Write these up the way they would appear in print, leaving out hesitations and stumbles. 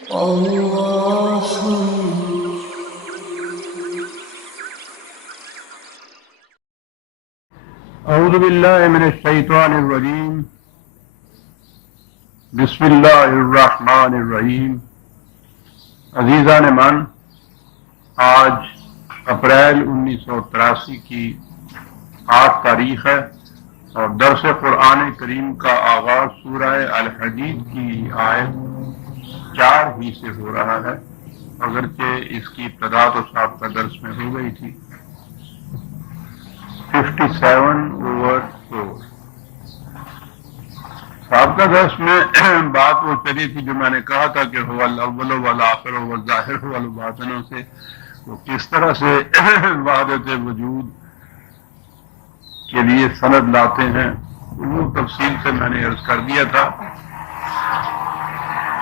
الله. اعوذ باللہ من الشیطان الرجیم بسم اللہ الرحمن الرحیم. عزیزان من، آج اپریل 1983 کی 8 تاریخ ہے اور درس قرآن کریم کا آغاز سورہ الحدید کی آیت 4 ہی سے ہو رہا ہے، اگرچہ اس کی ابتدا تو صاحب کا درس میں ہو گئی تھی. 57/4 صاحب کا درس میں بات وہ چلی تھی جو میں نے کہا تھا کہ هو الاول والآخر والظاہر والباطن سے وہ کس طرح سے وحدت وجود کے لیے سند لاتے ہیں. وہ تفصیل سے میں نے عرض کر دیا تھا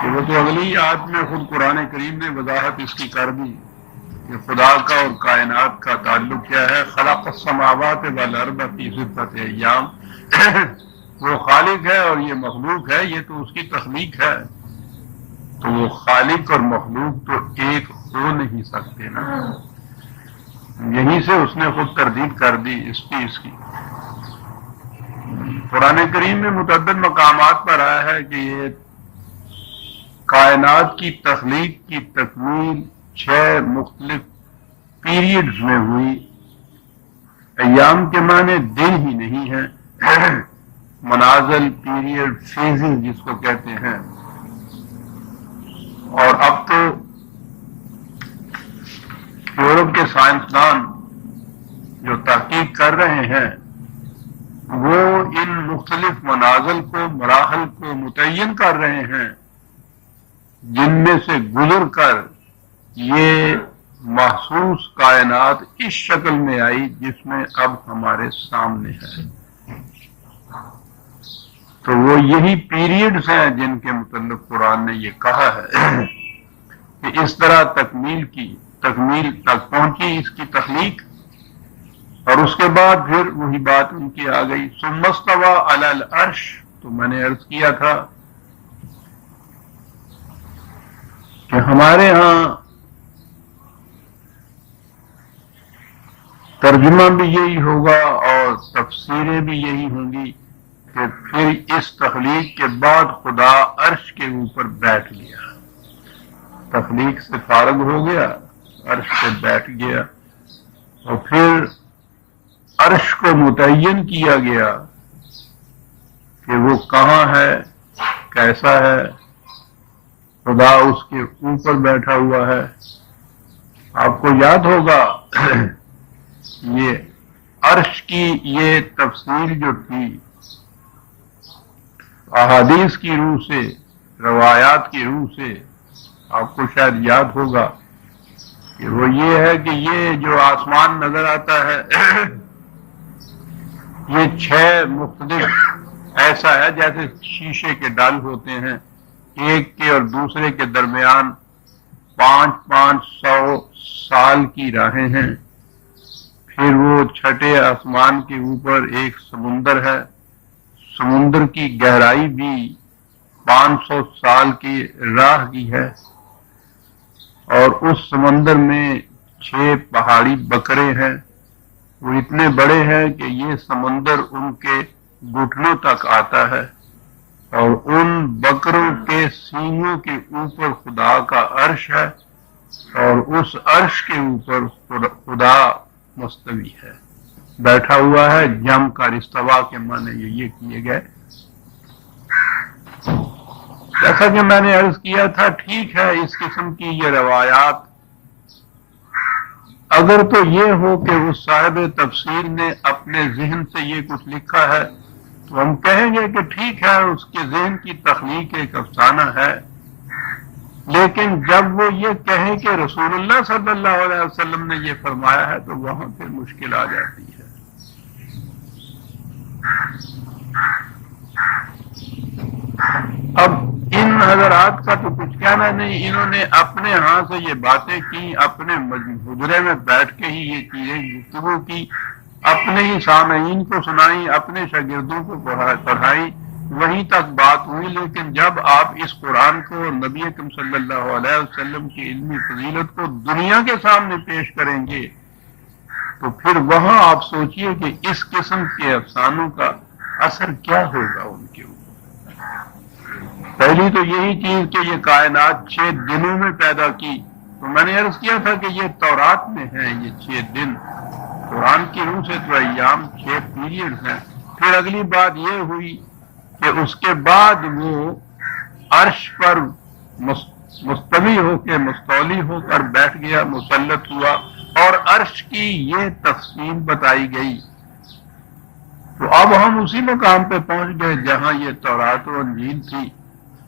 کہ وہ تو اگلی آیت میں خود قرآن کریم نے وضاحت اس کی کر دی کہ خدا کا اور کائنات کا تعلق کیا ہے. خلق السماوات والارض فی ستۃ ایام، وہ خالق ہے اور یہ مخلوق ہے، یہ تو اس کی تخلیق ہے. تو وہ خالق اور مخلوق تو ایک ہو نہیں سکتے نا، یہیں سے اس نے خود تردید کر دی اس کی. قرآن کریم میں متعدد مقامات پر آیا ہے کہ یہ کائنات کی تخلیق کی تکمیل 6 مختلف پیریڈز میں ہوئی. ایام کے معنی دن ہی نہیں ہیں، منازل پیریڈ فیزز جس کو کہتے ہیں. اور اب تو یورپ کے سائنسدان جو تحقیق کر رہے ہیں وہ ان مختلف منازل کو، مراحل کو متعین کر رہے ہیں جن میں سے گزر کر یہ محسوس کائنات اس شکل میں آئی جس میں اب ہمارے سامنے ہے. تو وہ یہی پیریڈز ہیں جن کے متعلق قرآن نے یہ کہا ہے کہ اس طرح تکمیل تک پہنچی اس کی تخلیق، اور اس کے بعد پھر وہی بات ان کی آ گئی. ثم استوى علی العرش، تو میں نے عرض کیا تھا کہ ہمارے ہاں ترجمہ بھی یہی ہوگا اور تفسیریں بھی یہی ہوں گی کہ پھر اس تخلیق کے بعد خدا عرش کے اوپر بیٹھ گیا، تخلیق سے فارغ ہو گیا، عرش پہ بیٹھ گیا، اور پھر عرش کو متعین کیا گیا کہ وہ کہاں ہے، کیسا ہے. خدا اس کے اوپر بیٹھا ہوا ہے. آپ کو یاد ہوگا یہ عرش کی یہ تفصیل جو تھی احادیث کی روح سے، روایات کی روح سے، آپ کو شاید یاد ہوگا کہ وہ یہ ہے کہ یہ جو آسمان نظر آتا ہے یہ 6 مختلف ایسا ہے جیسے شیشے کے ڈال ہوتے ہیں، ایک کے اور دوسرے کے درمیان 500 سال کی راہیں ہیں. پھر وہ چھٹے آسمان کے اوپر ایک سمندر ہے، سمندر کی گہرائی بھی 500 سال کی راہ کی ہے، اور اس سمندر میں 6 پہاڑی بکرے ہیں. وہ اتنے بڑے ہیں کہ یہ سمندر ان کے گھٹنوں تک آتا ہے، اور ان بکروں کے سینگوں کے اوپر خدا کا عرش ہے، اور اس عرش کے اوپر خدا مستوی ہے، بیٹھا ہوا ہے. جم کا استوا کے معنی یہ کیے گئے. جیسا کہ میں نے عرض کیا تھا، ٹھیک ہے اس قسم کی یہ روایات اگر تو یہ ہو کہ اس صاحب تفسیر نے اپنے ذہن سے یہ کچھ لکھا ہے تو ہم کہیں گے کہ ٹھیک ہے اس کے ذہن کی تخلیق ایک افسانہ ہے. لیکن جب وہ یہ کہیں کہ رسول اللہ صلی اللہ علیہ وسلم نے یہ فرمایا ہے تو وہاں پہ مشکل آ جاتی ہے. اب ان حضرات کا تو کچھ کہنا نہیں، انہوں نے اپنے ہاں سے یہ باتیں کی، اپنے حجرے میں بیٹھ کے ہی یہ چیزیں گفتگو کی، اپنے ہی سامعین کو سنائی، اپنے شاگردوں کو پڑھائی. وہیں تک بات ہوئی، لیکن جب آپ اس قرآن کو نبی اکرم صلی اللہ علیہ وسلم کی علمی فضیلت کو دنیا کے سامنے پیش کریں گے تو پھر وہاں آپ سوچئے کہ اس قسم کے افسانوں کا اثر کیا ہوگا ان کے اوپر۔ پہلی تو یہی چیز کہ یہ کائنات 6 دنوں میں پیدا کی، تو میں نے عرض کیا تھا کہ یہ تورات میں ہیں یہ 6 دن، قرآن کی روح سے تو ایام 6 پیریڈ ہیں۔ پھر اگلی بات یہ ہوئی کہ اس کے بعد وہ عرش پر مستوی ہو کے مستولی ہو کر بیٹھ گیا، مسلط ہوا، اور عرش کی یہ تفصیل بتائی گئی۔ تو اب ہم اسی مقام پہ پہنچ گئے جہاں یہ تورات و انجیل تھی،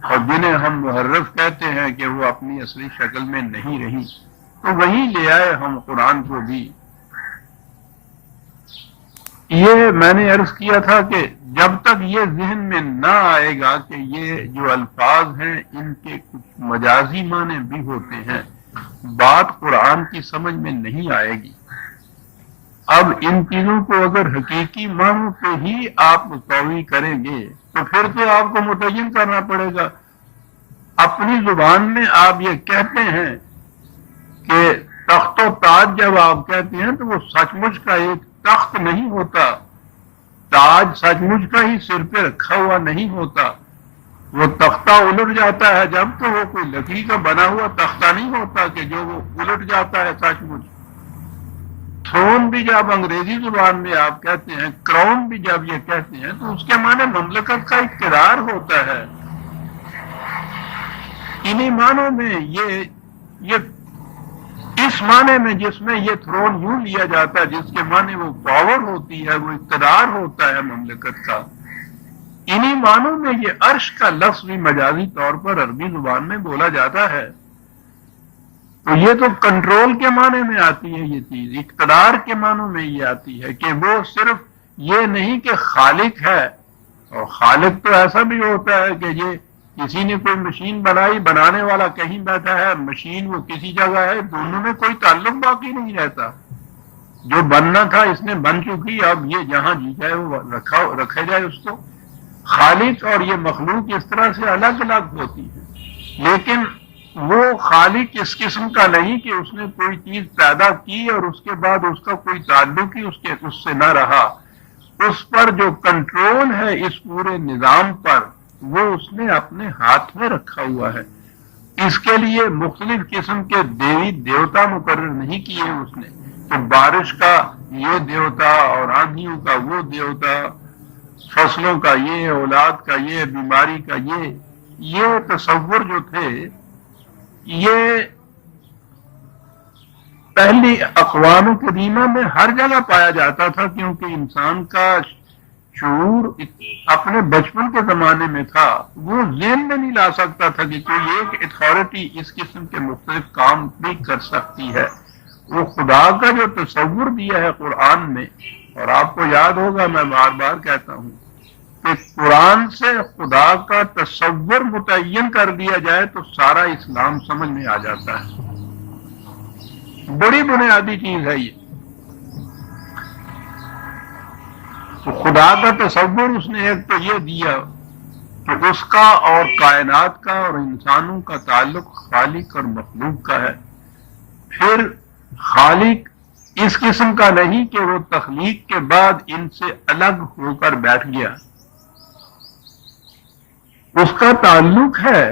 اور جنہیں ہم محرف کہتے ہیں کہ وہ اپنی اصلی شکل میں نہیں رہی، تو وہیں لے آئے ہم قرآن کو بھی۔ یہ میں نے عرض کیا تھا کہ جب تک یہ ذہن میں نہ آئے گا کہ یہ جو الفاظ ہیں ان کے کچھ مجازی معنی بھی ہوتے ہیں، بات قرآن کی سمجھ میں نہیں آئے گی۔ اب ان چیزوں کو اگر حقیقی معنوں پہ ہی آپ مستوی کریں گے تو پھر تو آپ کو متعین کرنا پڑے گا۔ اپنی زبان میں آپ یہ کہتے ہیں کہ تخت و تاج، جب آپ کہتے ہیں تو وہ سچ مچ کا ایک تخت نہیں ہوتا، تاج سچ مچ کا ہی سر پہ رکھا ہوا نہیں ہوتا، وہ تختہ الٹ جاتا ہے جب تو وہ کوئی لکڑی کا بنا ہوا تختہ نہیں ہوتا کہ جو وہ الٹ جاتا ہے سچ مچ۔ تھرون بھی جب انگریزی زبان میں آپ کہتے ہیں، کراؤن بھی جب یہ کہتے ہیں تو اس کے معنی مملکت کا اقتدار ہوتا ہے۔ انہی معنوں میں یہ اس معنی میں جس میں یہ تھرون یوں لیا جاتا ہے، جس کے معنی وہ پاور ہوتی ہے، وہ اقتدار ہوتا ہے مملکت کا، انہی معنوں میں یہ عرش کا لفظ بھی مجازی طور پر عربی زبان میں بولا جاتا ہے۔ تو یہ تو کنٹرول کے معنی میں آتی ہے، یہ چیز اقتدار کے معنوں میں یہ آتی ہے کہ وہ صرف یہ نہیں کہ خالق ہے، اور خالق تو ایسا بھی ہوتا ہے کہ یہ کسی نے کوئی مشین بنائی، بنانے والا کہیں بیٹھا ہے، مشین وہ کسی جگہ ہے، دونوں میں کوئی تعلق باقی نہیں رہتا۔ جو بننا تھا اس نے بن چکی، اب یہ جہاں جی جائے وہ رکھے جائے اس کو۔ خالق اور یہ مخلوق اس طرح سے الگ الگ ہوتی ہے، لیکن وہ خالق اس قسم کا نہیں کہ اس نے کوئی چیز پیدا کی اور اس کے بعد اس کا کوئی تعلق ہی اس سے نہ رہا۔ اس پر جو کنٹرول ہے اس پورے نظام پر، وہ اس نے اپنے ہاتھ میں رکھا ہوا ہے۔ اس کے لیے مختلف قسم کے دیوی دیوتا مقرر نہیں کیے اس نے کہ بارش کا یہ دیوتا اور آندھیوں کا وہ دیوتا، فصلوں کا یہ، اولاد کا یہ، بیماری کا یہ تصور جو تھے یہ پہلی اقوام قدیمہ میں ہر جگہ پایا جاتا تھا، کیونکہ انسان کا شعور اپنے بچپن کے زمانے میں تھا، وہ ذہن میں نہیں لا سکتا تھا کہ کوئی ایک اتھارٹی اس قسم کے مختلف کام بھی کر سکتی ہے۔ وہ خدا کا جو تصور دیا ہے قرآن میں، اور آپ کو یاد ہوگا میں بار بار کہتا ہوں کہ قرآن سے خدا کا تصور متعین کر دیا جائے تو سارا اسلام سمجھ میں آ جاتا ہے۔ بڑی بنیادی چیز ہے یہ۔ تو خدا کا تصور اس نے ایک تو یہ دیا کہ اس کا اور کائنات کا اور انسانوں کا تعلق خالق اور مخلوق کا ہے۔ پھر خالق اس قسم کا نہیں کہ وہ تخلیق کے بعد ان سے الگ ہو کر بیٹھ گیا، اس کا تعلق ہے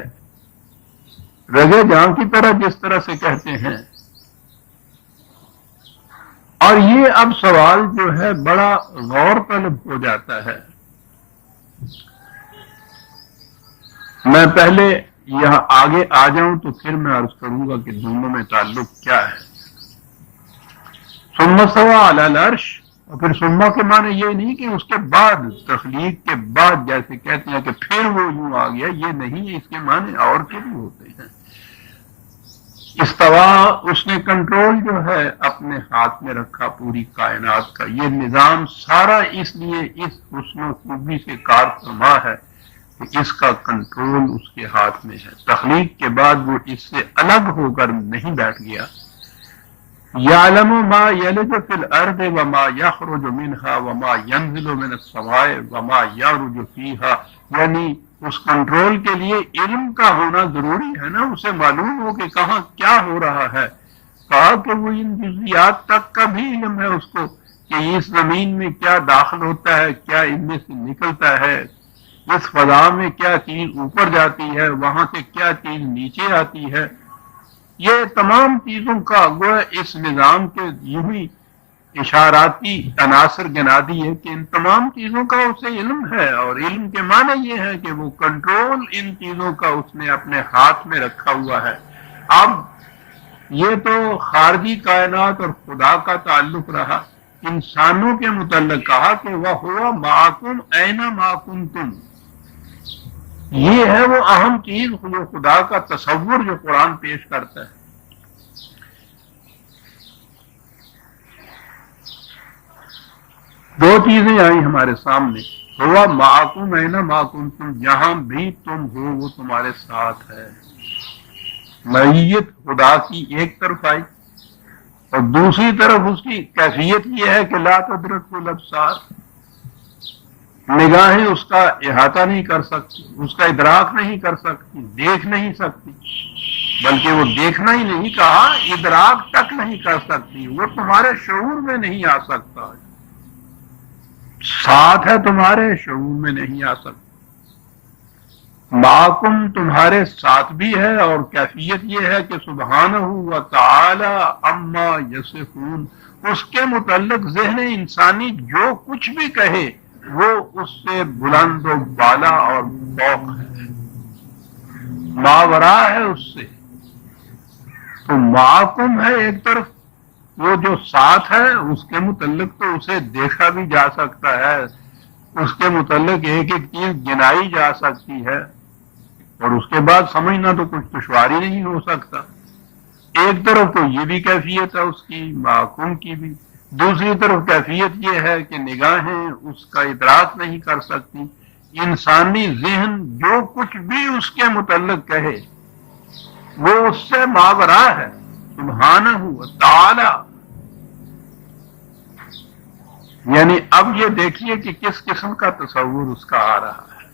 رگے جاں کی طرح جس طرح سے کہتے ہیں۔ اور یہ اب سوال جو ہے بڑا غور طلب ہو جاتا ہے۔ میں پہلے یہاں آگے آ جاؤں تو پھر میں عرض کروں گا کہ دونوں میں تعلق کیا ہے۔ ثم استوى علی العرش، اور پھر ثم کے معنی یہ نہیں کہ اس کے بعد، تخلیق کے بعد جیسے کہتے ہیں کہ پھر وہ یوں آ گیا، یہ نہیں ہے، اس کے معنی اور کے بھی ہوتے ہیں۔ استوا، اس نے کنٹرول جو ہے اپنے ہاتھ میں رکھا پوری کائنات کا۔ یہ نظام سارا اس لیے اس حسن و خوبی سے کار فرما ہے کہ اس کا کنٹرول اس کے ہاتھ میں ہے۔ تخلیق کے بعد وہ اس سے الگ ہو کر نہیں بیٹھ گیا۔ یعلم ما یلج فی الارض وما یخرج منها وما ینزل من السماء وما یعرج فیہا یعنی اس کنٹرول کے لیے علم کا ہونا ضروری ہے نا، اسے معلوم ہو کہ کہاں کیا ہو رہا ہے. کہا کہ وہ ان جزیات تک کا بھی علم ہے اس کو، کہ اس زمین میں کیا داخل ہوتا ہے، کیا ان میں سے نکلتا ہے، اس فضا میں کیا چیز اوپر جاتی ہے، وہاں سے کیا چیز نیچے آتی ہے. یہ تمام چیزوں کا وہ اس نظام کے یوں ہی اشاراتی عناصر گنا دیے کہ ان تمام چیزوں کا اسے علم ہے، اور علم کے معنی یہ ہے کہ وہ کنٹرول ان چیزوں کا اس نے اپنے ہاتھ میں رکھا ہوا ہے. اب یہ تو خارجی کائنات اور خدا کا تعلق رہا. انسانوں کے متعلق کہا کہ وَهُوَ مَعَكُمْ أَيْنَ مَا كُنتُمْ. یہ ہے وہ اہم چیز جو خدا کا تصور جو قرآن پیش کرتا ہے. دو چیزیں آئیں ہمارے سامنے. ہوا معکم اینا معکم، تم جہاں بھی تم ہو وہ تمہارے ساتھ ہے. معیت خدا کی ایک طرف آئی، اور دوسری طرف اس کی کیفیت یہ ہے کہ لا تدرک الابصار، نگاہیں اس کا احاطہ نہیں کر سکتی، اس کا ادراک نہیں کر سکتی، دیکھ نہیں سکتی. بلکہ وہ دیکھنا ہی نہیں کہا، ادراک تک نہیں کر سکتی. وہ تمہارے شعور میں نہیں آ سکتا، ساتھ ہے تمہارے شعور میں نہیں آ سکتا. معکم تمہارے ساتھ بھی ہے، اور کیفیت یہ ہے کہ سبحانہ و تعالی عما یصفون، اس کے متعلق ذہن انسانی جو کچھ بھی کہے وہ اس سے بلند و بالا اور فوق ہے، ماورا ہے اس سے. تو معکم ہے ایک طرف، وہ جو ساتھ ہے اس کے متعلق تو اسے دیکھا بھی جا سکتا ہے، اس کے متعلق ایک ایک چیز گنائی جا سکتی ہے، اور اس کے بعد سمجھنا تو کچھ دشواری نہیں ہو سکتا. ایک طرف تو یہ بھی کیفیت ہے اس کی معکوم کی بھی، دوسری طرف کیفیت یہ ہے کہ نگاہیں اس کا ادراک نہیں کر سکتی. انسانی ذہن جو کچھ بھی اس کے متعلق کہے وہ اس سے ماورا ہے، سبحانہ و تعالی. یعنی اب یہ دیکھیے کہ کس قسم کا تصور اس کا آ رہا ہے.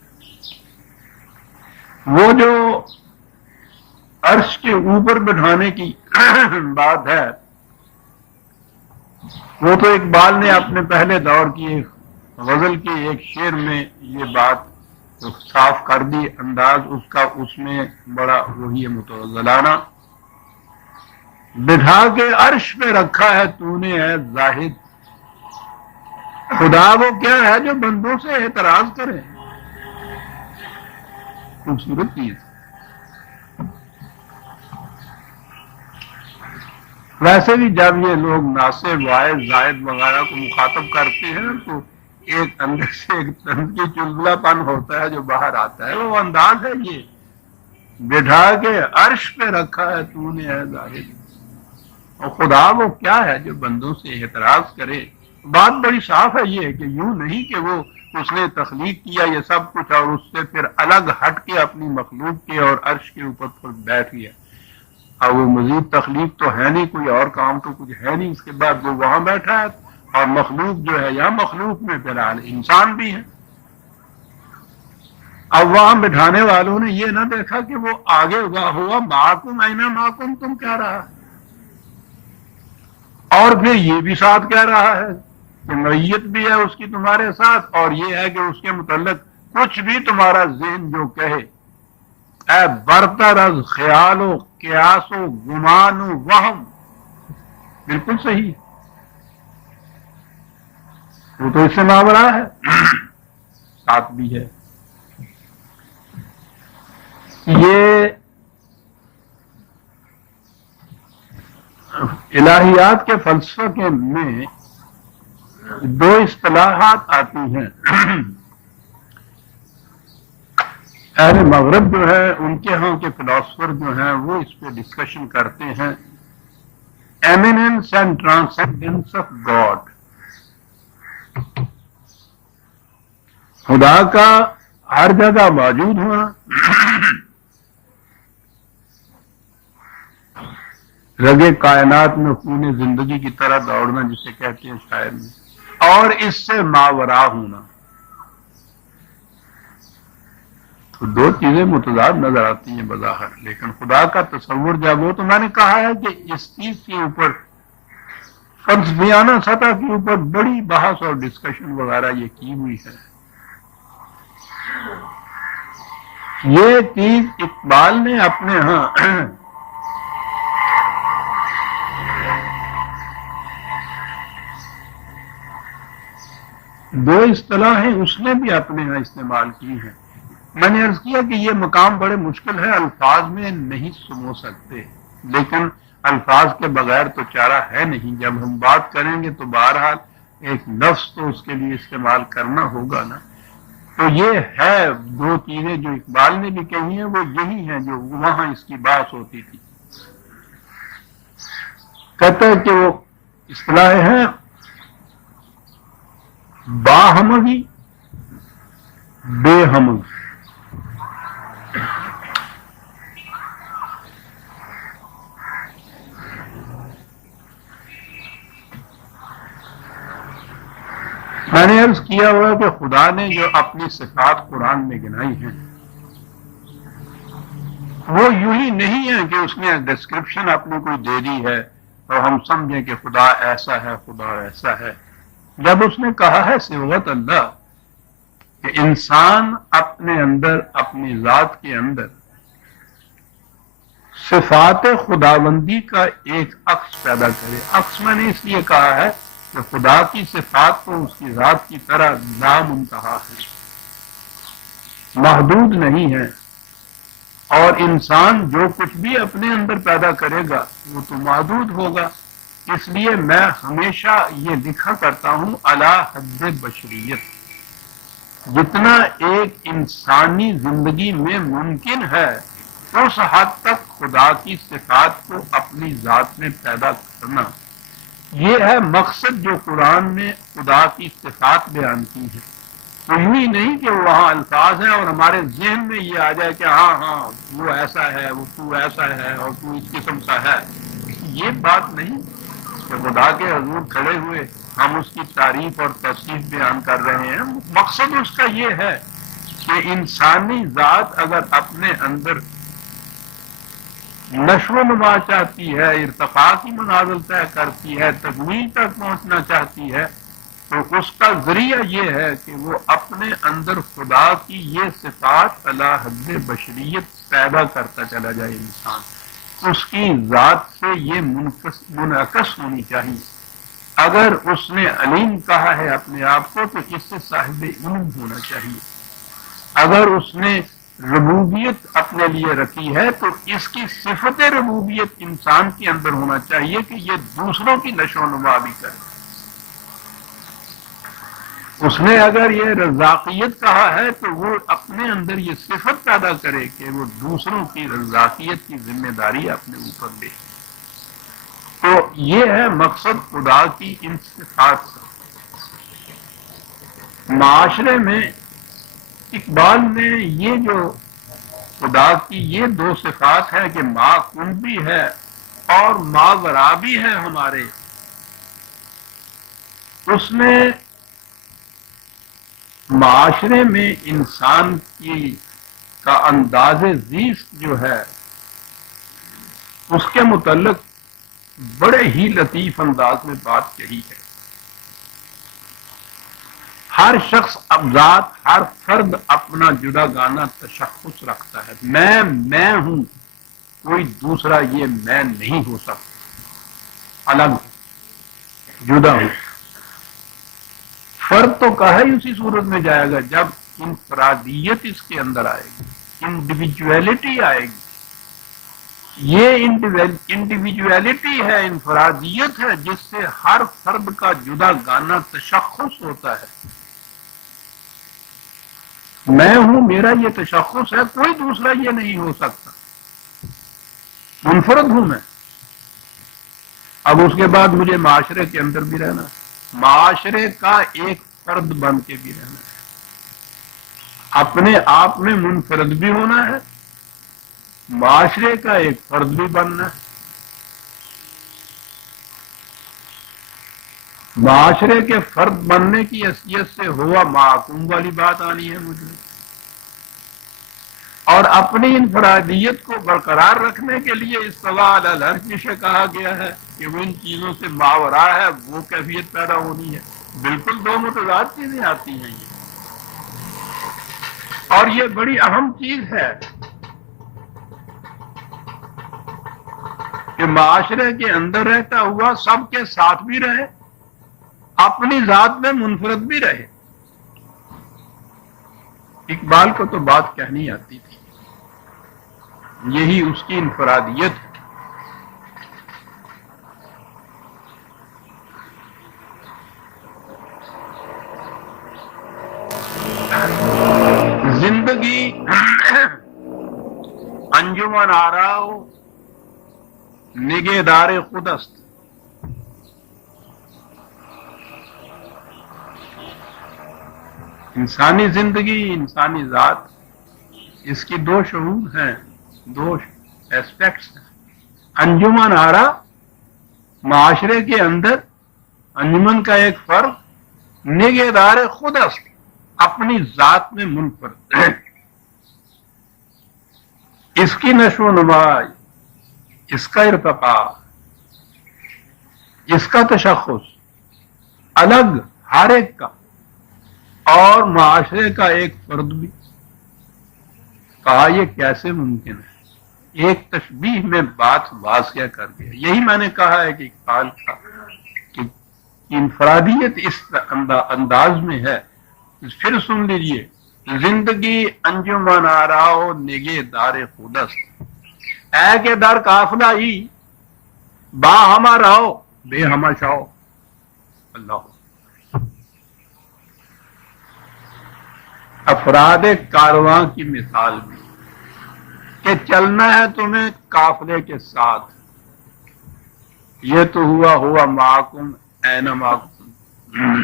وہ جو عرش کے اوپر بٹھانے کی بات ہے، وہ تو اقبال نے اپنے پہلے دور کی ایک غزل کے ایک شعر میں یہ بات صاف کر دی. انداز اس کا اس میں بڑا وہی متغزلانہ، بٹھا کے عرش پہ رکھا ہے تو نے اے زاہد. خدا وہ کیا ہے جو بندوں سے اعتراض کرے. خوبصورت چیز. ویسے بھی جب یہ لوگ ناصب، واعظ، زائد وغیرہ کو مخاطب کرتے ہیں تو ایک اندر سے ایک طرح کی چلبلا پن ہوتا ہے جو باہر آتا ہے. وہ انداز ہے یہ، بٹھا کے عرش پہ رکھا ہے تو نے اے زاہد. اور خدا وہ کیا ہے جو بندوں سے اعتراض کرے. بات بڑی صاف ہے یہ کہ یوں نہیں کہ وہ اس نے تخلیق کیا یہ سب کچھ اور اس سے پھر الگ ہٹ کے اپنی مخلوق کے اور عرش کے اوپر پھر بیٹھ گیا. اور وہ مزید تخلیق تو ہے نہیں، کوئی اور کام تو کچھ ہے نہیں. اس کے بعد وہ وہاں بیٹھا ہے، اور مخلوق جو ہے یا مخلوق میں فی الحال انسان بھی ہے. اب وہاں بٹھانے والوں نے یہ نہ دیکھا کہ وہ آگے ہوا معکم اینا معکم تم کہہ رہا ہے، اور پھر یہ بھی ساتھ کہہ رہا ہے کہ معیت بھی ہے اس کی تمہارے ساتھ، اور یہ ہے کہ اس کے متعلق کچھ بھی تمہارا ذہن جو کہے، اے برتر از خیال و قیاس و گمان و وہم، بالکل صحیح. وہ تو اس سے ماورا ہے، ساتھ بھی ہے. یہ الہیات کے فلسفہ کے میں دو اصطلاحات آتی ہیں. اہل مغرب جو ہے ان کے ہاں کے فلاسفر جو ہیں وہ اس پہ ڈسکشن کرتے ہیں، eminence and transcendence of God. خدا کا ہر جگہ موجود ہونا، رگے کائنات میں خون زندگی کی طرح دوڑنا جسے کہتے ہیں شاعر میں، اور اس سے ماورا ہونا. تو دو چیزیں متضاد نظر آتی ہیں بظاہر، لیکن خدا کا تصور جب ہو تو میں نے کہا ہے کہ اس چیز کے اوپر فلسفیانہ سطح کے اوپر بڑی بحث اور ڈسکشن وغیرہ یہ کی ہوئی ہے۔ یہ چیز اقبال نے اپنے ہاں دو اصطلاحیں اس نے بھی اپنے ہاں استعمال کی ہیں۔ میں نے عرض کیا کہ یہ مقام بڑے مشکل ہے، الفاظ میں نہیں سمو سکتے، لیکن الفاظ کے بغیر تو چارہ ہے نہیں۔ جب ہم بات کریں گے تو بہرحال ایک لفظ تو اس کے لیے استعمال کرنا ہوگا نا۔ تو یہ ہے دو چیزیں جو اقبال نے بھی کہی ہیں، وہ یہی ہیں جو وہاں اس کی بات ہوتی تھی۔ کہتا ہے کہ وہ اصطلاح ہے باہمگی، بے ہمگی۔ میں نے عرض کیا ہوا کہ خدا نے جو اپنی صفات قرآن میں گنائی ہیں وہ یوں ہی نہیں ہے کہ اس نے ڈسکرپشن اپنی کوئی دے دی ہے اور ہم سمجھیں کہ خدا ایسا ہے، خدا ایسا ہے۔ جب اس نے کہا ہے صبغت اللہ کہ انسان اپنے اندر، اپنی ذات کے اندر صفات خداوندی کا ایک عکس پیدا کرے۔ عکس میں نے اس لیے کہا ہے کہ خدا کی صفات تو اس کی ذات کی طرح لامنتہا ہے، محدود نہیں ہے، اور انسان جو کچھ بھی اپنے اندر پیدا کرے گا وہ تو محدود ہوگا۔ اس لیے میں ہمیشہ یہ لکھا کرتا ہوں اعلی حد بشریت، جتنا ایک انسانی زندگی میں ممکن ہے اس حد تک خدا کی صفات کو اپنی ذات میں پیدا کرنا، یہ ہے مقصد جو قرآن نے خدا کی صفات بیان کی ہے۔ تو یوں ہی نہیں کہ وہاں الفاظ ہیں اور ہمارے ذہن میں یہ آ جائے کہ ہاں وہ ایسا ہے، وہ تو ایسا ہے اور تو اس قسم کا ہے۔ یہ بات نہیں کہ خدا کے حضور کھڑے ہوئے ہم اس کی تعریف اور تصریف بیان کر رہے ہیں۔ مقصد اس کا یہ ہے کہ انسانی ذات اگر اپنے اندر نشو و نما چاہتی ہے، ارتقاء کی منازل طے کرتی ہے، تکمیل تک پہنچنا چاہتی ہے، تو اس کا ذریعہ یہ ہے کہ وہ اپنے اندر خدا کی یہ صفات اعلی حد بشریت پیدا کرتا چلا جائے۔ انسان اس کی ذات سے یہ منعکس ہونی چاہیے۔ اگر اس نے علیم کہا ہے اپنے آپ کو تو اس سے صاحب علم ہونا چاہیے۔ اگر اس نے ربوبیت اپنے لیے رکھی ہے تو اس کی صفت ربوبیت انسان کے اندر ہونا چاہیے کہ یہ دوسروں کی نشو و نما بھی کرے۔ اس نے اگر یہ رزاقیت کہا ہے تو وہ اپنے اندر یہ صفت پیدا کرے کہ وہ دوسروں کی رزاقیت کی ذمہ داری اپنے اوپر لے۔ تو یہ ہے مقصد خدا کی ان صفات سے۔ معاشرے میں اقبال نے یہ جو خدا کی یہ دو صفات ہے کہ ما کن بھی ہے اور ما ورا بھی ہے ہمارے، اس نے معاشرے میں انسان کی کا انداز زیست جو ہے اس کے متعلق بڑے ہی لطیف انداز میں بات کہی ہے۔ ہر شخص ذات، ہر فرد اپنا جدا گانا تشخص رکھتا ہے۔ میں ہوں، کوئی دوسرا یہ میں نہیں ہو سکتا، الگ جدا ہوں۔ فرد تو کہا ہی اسی صورت میں جائے گا جب انفرادیت اس کے اندر آئے گی، انڈیویجویلٹی آئے گی۔ یہ انڈیویجویلٹی ہے، انفرادیت ہے جس سے ہر فرد کا جدا گانا تشخص ہوتا ہے۔ میں ہوں، میرا یہ تشخص ہے، کوئی دوسرا یہ نہیں ہو سکتا، منفرد ہوں میں۔ اب اس کے بعد مجھے معاشرے کے اندر بھی رہنا، معاشرے کا ایک فرد بن کے بھی رہنا ہے، اپنے آپ میں منفرد بھی ہونا ہے، معاشرے کا ایک فرد بھی بننا ہے۔ معاشرے کے فرد بننے کی حیثیت سے ہوا معقوم والی بات آنی ہے مجھے۔ اور اپنی انفرادیت کو برقرار رکھنے کے لیے استواء علی العرش جسے کہا گیا ہے کہ وہ ان چیزوں سے ماورا ہے، وہ کیفیت پیدا ہونی ہے۔ بالکل دو متضاد چیزیں آتی ہیں یہ، اور یہ بڑی اہم چیز ہے کہ معاشرے کے اندر رہتا ہوا سب کے ساتھ بھی رہے، اپنی ذات میں منفرد بھی رہے۔ اقبال کو تو بات کہنی آتی تھی، یہی اس کی انفرادیت ہے۔ زندگی انجمن آراؤ نگہدار خود است۔ انسانی زندگی، انسانی ذات، اس کی دو شعور ہیں، دو ایسپیکٹس ہیں۔ انجمن آرا معاشرے کے اندر انجمن کا ایک فرد نگہدار خود است، اپنی ذات میں منفرد، اس کی نشو و نما، اس کا ارتقاء، اس کا تشخص الگ ہر ایک کا، اور معاشرے کا ایک فرد بھی۔ کہا یہ کیسے ممکن ہے؟ ایک تشبیہ میں بات واضح کر دیا۔ یہی میں نے کہا ہے کہ اقبال کا کہ انفرادیت اس انداز میں ہے۔ پھر سن لیجئے، زندگی انجمن آراؤ نگہ دار خودست، اے کہ در قافلہ ہی با ہما رہو بے ہما شاؤ۔ اللہ افراد کارواں کی مثال میں کہ چلنا ہے تمہیں قافلے کے ساتھ، یہ تو ہوا معکم اینما کنتم،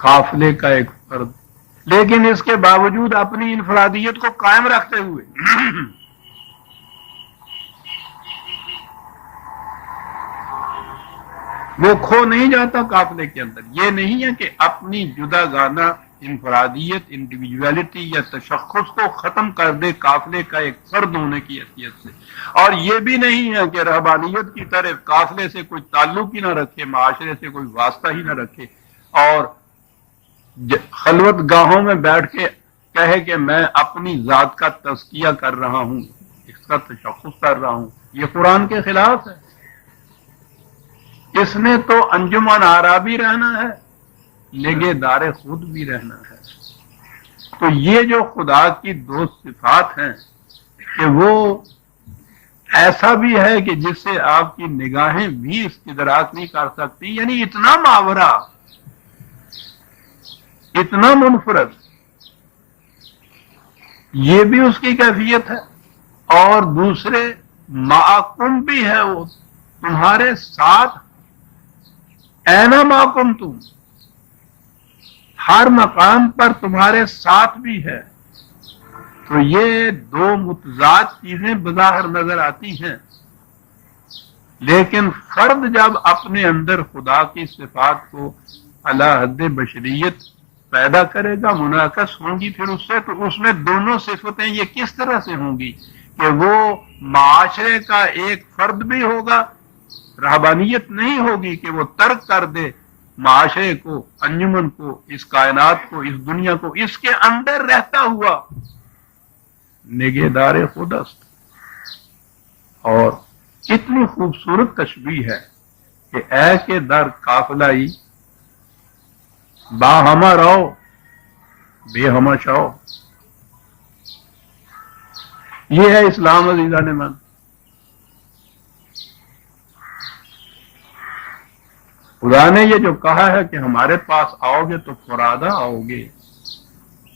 قافلے کا ایک فرد، لیکن اس کے باوجود اپنی انفرادیت کو قائم رکھتے ہوئے وہ کھو نہیں جاتا قافلے کے اندر۔ یہ نہیں ہے کہ اپنی جدا گانہ انفرادیت، انڈیویجویلٹی یا تشخص کو ختم کر دے قافلے کا ایک فرد ہونے کی حیثیت سے، اور یہ بھی نہیں ہے کہ رہبانیت کی طرف قافلے سے کوئی تعلق ہی نہ رکھے، معاشرے سے کوئی واسطہ ہی نہ رکھے، اور خلوت گاہوں میں بیٹھ کے کہے کہ میں اپنی ذات کا تزکیہ کر رہا ہوں، اس کا تشخص کر رہا ہوں۔ یہ قرآن کے خلاف ہے۔ اس نے تو انجمن آرا بھی رہنا ہے، نگہ دار خود بھی رہنا ہے۔ تو یہ جو خدا کی دو صفات ہیں کہ وہ ایسا بھی ہے کہ جس سے آپ کی نگاہیں بھی استدراک نہیں کر سکتی، یعنی اتنا ماورا، اتنا منفرد، یہ بھی اس کی کیفیت ہے۔ اور دوسرے معکم بھی ہے، وہ تمہارے ساتھ، اینما کنتم، ہر مقام پر تمہارے ساتھ بھی ہے۔ تو یہ دو متضاد چیزیں بظاہر نظر آتی ہیں، لیکن فرد جب اپنے اندر خدا کی صفات کو اعلی حد بشریت پیدا کرے گا، منعکس ہوں گی پھر اس سے، تو اس میں دونوں صفتیں یہ کس طرح سے ہوں گی کہ وہ معاشرے کا ایک فرد بھی ہوگا، رہبانیت نہیں ہوگی کہ وہ ترک کر دے معاشرے کو، انجمن کو، اس کائنات کو، اس دنیا کو، اس کے اندر رہتا ہوا نگہدار خود است۔ اور اتنی خوبصورت تشبیہ ہے کہ اے کہ در قافلہ ہی با ہما رہو بے ہما شاؤ۔ یہ ہے اسلام عزیزان من۔ خدا نے یہ جو کہا ہے کہ ہمارے پاس آؤ گے تو فرادہ آؤ گے،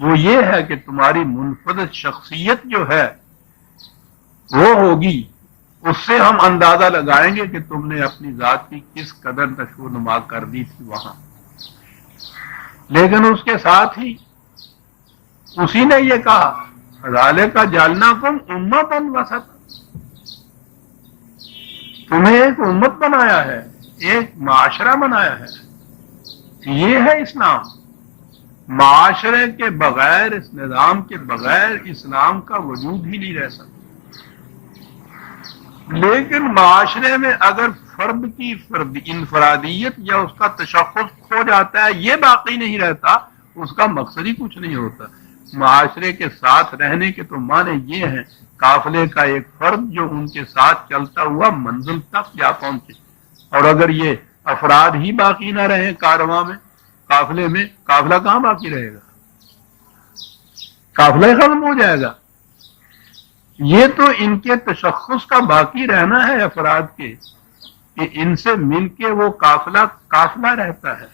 وہ یہ ہے کہ تمہاری منفرد شخصیت جو ہے وہ ہوگی، اس سے ہم اندازہ لگائیں گے کہ تم نے اپنی ذات کی کس قدر نشو و نما کر دی تھی وہاں۔ لیکن اس کے ساتھ ہی اسی نے یہ کہا ذالک جعلناکم امۃ وسطا، تمہیں ایک امت بنایا ہے، ایک معاشرہ بنایا ہے۔ یہ ہے اسلام۔ معاشرے کے بغیر، اس نظام کے بغیر اسلام کا وجود ہی نہیں رہ سکتا۔ لیکن معاشرے میں اگر فرد کی انفرادیت یا اس کا تشخص کھو جاتا ہے، یہ باقی نہیں رہتا، اس کا مقصد ہی کچھ نہیں ہوتا۔ معاشرے کے ساتھ رہنے کے تو معنی یہ ہیں قافلے کا ایک فرد جو ان کے ساتھ چلتا ہوا منزل تک جا پہنچے، اور اگر یہ افراد ہی باقی نہ رہے کارواں میں، قافلے میں، قافلہ کہاں باقی رہے گا؟ قافلہ ختم ہو جائے گا۔ یہ تو ان کے تشخص کا باقی رہنا ہے افراد کے، کہ ان سے مل کے وہ قافلہ رہتا ہے۔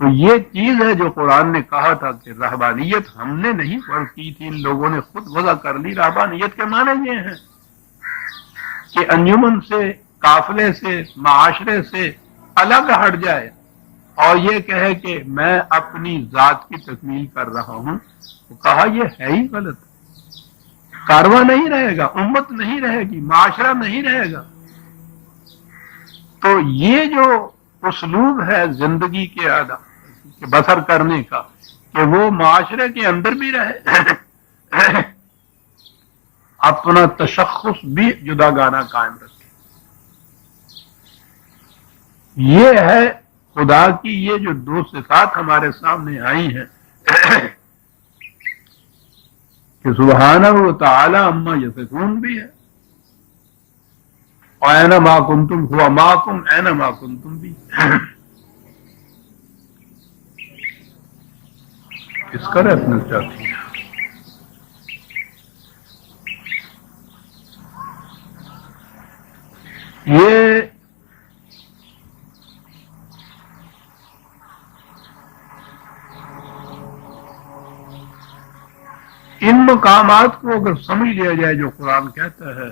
تو یہ چیز ہے جو قرآن نے کہا تھا کہ رہبانیت ہم نے نہیں فرض کی تھی، ان لوگوں نے خود وضع کر لی۔ رہبانیت کے معنی یہ ہے کہ انجمن سے، قافلے سے، معاشرے سے الگ ہٹ جائے اور یہ کہے کہ میں اپنی ذات کی تکمیل کر رہا ہوں، تو کہا یہ ہے ہی غلط۔ کارواں نہیں رہے گا، امت نہیں رہے گی، معاشرہ نہیں رہے گا۔ تو یہ جو اسلوب ہے زندگی کے بسر کرنے کا، کہ وہ معاشرے کے اندر بھی رہے، اپنا تشخص بھی جداگانہ قائم رکھے، یہ ہے خدا کی یہ جو دو صفات ہمارے سامنے آئی ہیں کہ سبحانہ و تعالی عما یصفون بھی ہے، اینما کنتم ہوا معکم اینما کنتم بھی۔ کس کا ریفرنس چاہتی ہے؟ یہ ان مقامات کو اگر سمجھ لیا جائے جو قرآن کہتا ہے،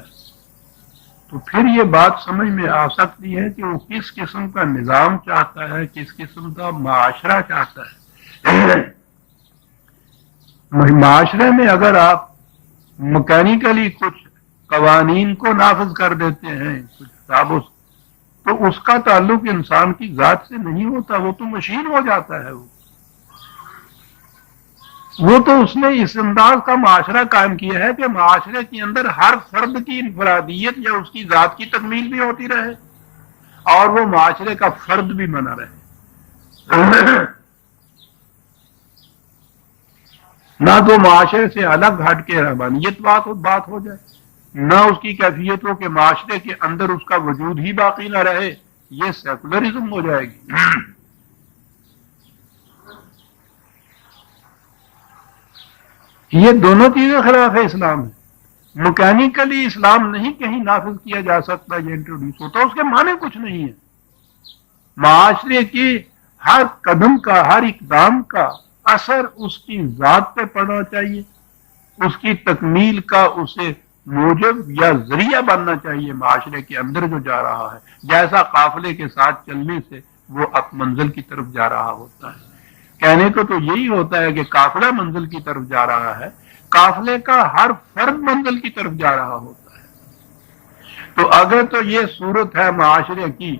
تو پھر یہ بات سمجھ میں آ سکتی ہے کہ وہ کس قسم کا نظام چاہتا ہے، کس قسم کا معاشرہ چاہتا ہے۔ معاشرے میں اگر آپ مکینیکلی کچھ قوانین کو نافذ کر دیتے ہیں، کچھ تو اس کا تعلق انسان کی ذات سے نہیں ہوتا، وہ تو مشین ہو جاتا ہے۔ وہ تو اس نے اس انداز کا معاشرہ قائم کیا ہے کہ معاشرے کے اندر ہر فرد کی انفرادیت یا اس کی ذات کی تکمیل بھی ہوتی رہے اور وہ معاشرے کا فرد بھی بنا رہے، نہ تو معاشرے سے الگ ہٹ کے رہبانیت بات ہو جائے، نہ اس کی کیفیت ہو کہ معاشرے کے اندر اس کا وجود ہی باقی نہ رہے، یہ سیکولرزم ہو جائے گی۔ یہ دونوں چیزیں خلاف ہے اسلام ہے۔ مکینیکلی اسلام نہیں کہیں نافذ کیا جا سکتا، یہ انٹروڈیوس ہوتا، اس کے معنی کچھ نہیں ہے۔ معاشرے کی ہر قدم کا، ہر اقدام کا اثر اس کی ذات پہ پڑنا چاہیے، اس کی تکمیل کا اسے موجب یا ذریعہ بننا چاہیے معاشرے کے اندر جو جا رہا ہے، جیسا قافلے کے ساتھ چلنے سے وہ منزل کی طرف جا رہا ہوتا ہے۔ کہنے کو تو یہی ہوتا ہے کہ قافلہ منزل کی طرف جا رہا ہے، قافلے کا ہر فرد منزل کی طرف جا رہا ہوتا ہے۔ تو اگر تو یہ صورت ہے معاشرے کی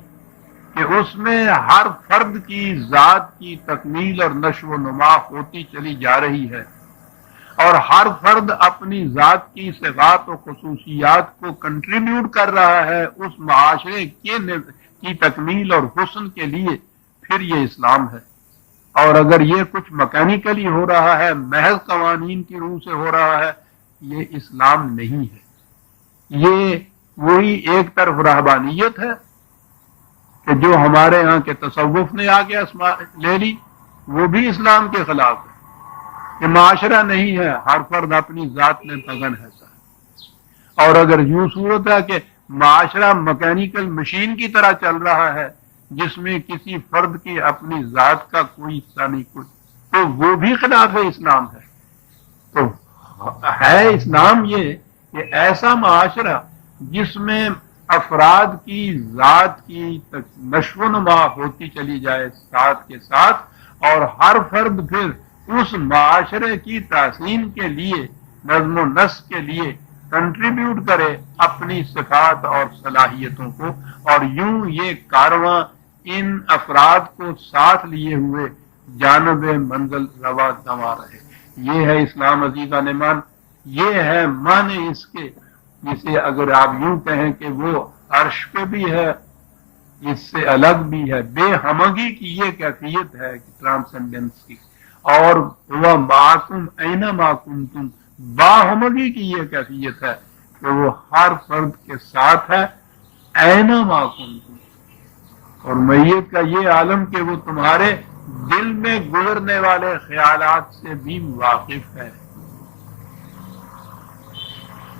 کہ اس میں ہر فرد کی ذات کی تکمیل اور نشو و نما ہوتی چلی جا رہی ہے اور ہر فرد اپنی ذات کی صفات و خصوصیات کو کنٹریبیوٹ کر رہا ہے اس معاشرے کی تکمیل اور حسن کے لیے، پھر یہ اسلام ہے۔ اور اگر یہ کچھ مکینیکلی ہو رہا ہے، محض قوانین کی روح سے ہو رہا ہے، یہ اسلام نہیں ہے۔ یہ وہی ایک طرف رہبانیت ہے کہ جو ہمارے ہاں کے تصوف نے آگے لے لی، وہ بھی اسلام کے خلاف ہے کہ معاشرہ نہیں ہے، ہر فرد اپنی ذات میں مگن ہے۔ اور اگر یوں صورت ہے کہ معاشرہ مکینیکل مشین کی طرح چل رہا ہے جس میں کسی فرد کی اپنی ذات کا کوئی حصہ نہیں، کچھ، تو وہ بھی خلاف اسلام ہے۔ تو ہے اسلام یہ کہ ایسا معاشرہ جس میں افراد کی ذات کی نشو و نما ہوتی چلی جائے ساتھ کے ساتھ، اور ہر فرد پھر اس معاشرے کی تحسین کے لیے، نظم و نسق کے لیے کنٹریبیوٹ کرے اپنی صفات اور صلاحیتوں کو، اور یوں یہ کارواں ان افراد کو ساتھ لیے ہوئے جانب منزل روا دوا رہے. یہ ہے اسلام عزیزان مان، یہ ہے معنی اس کے، جسے اگر آپ یوں کہیں کہ وہ عرش پہ بھی ہے، اس سے الگ بھی ہے. بے ہمگی کی یہ کیفیت ہے کہ ٹرانسینڈنس کی، اور وہ معکم اینما کنتم، باہمگی کی یہ کیفیت ہے کہ وہ ہر فرد کے ساتھ ہے اینما کنتم. اور میت کا یہ عالم کہ وہ تمہارے دل میں گزرنے والے خیالات سے بھی واقف ہے.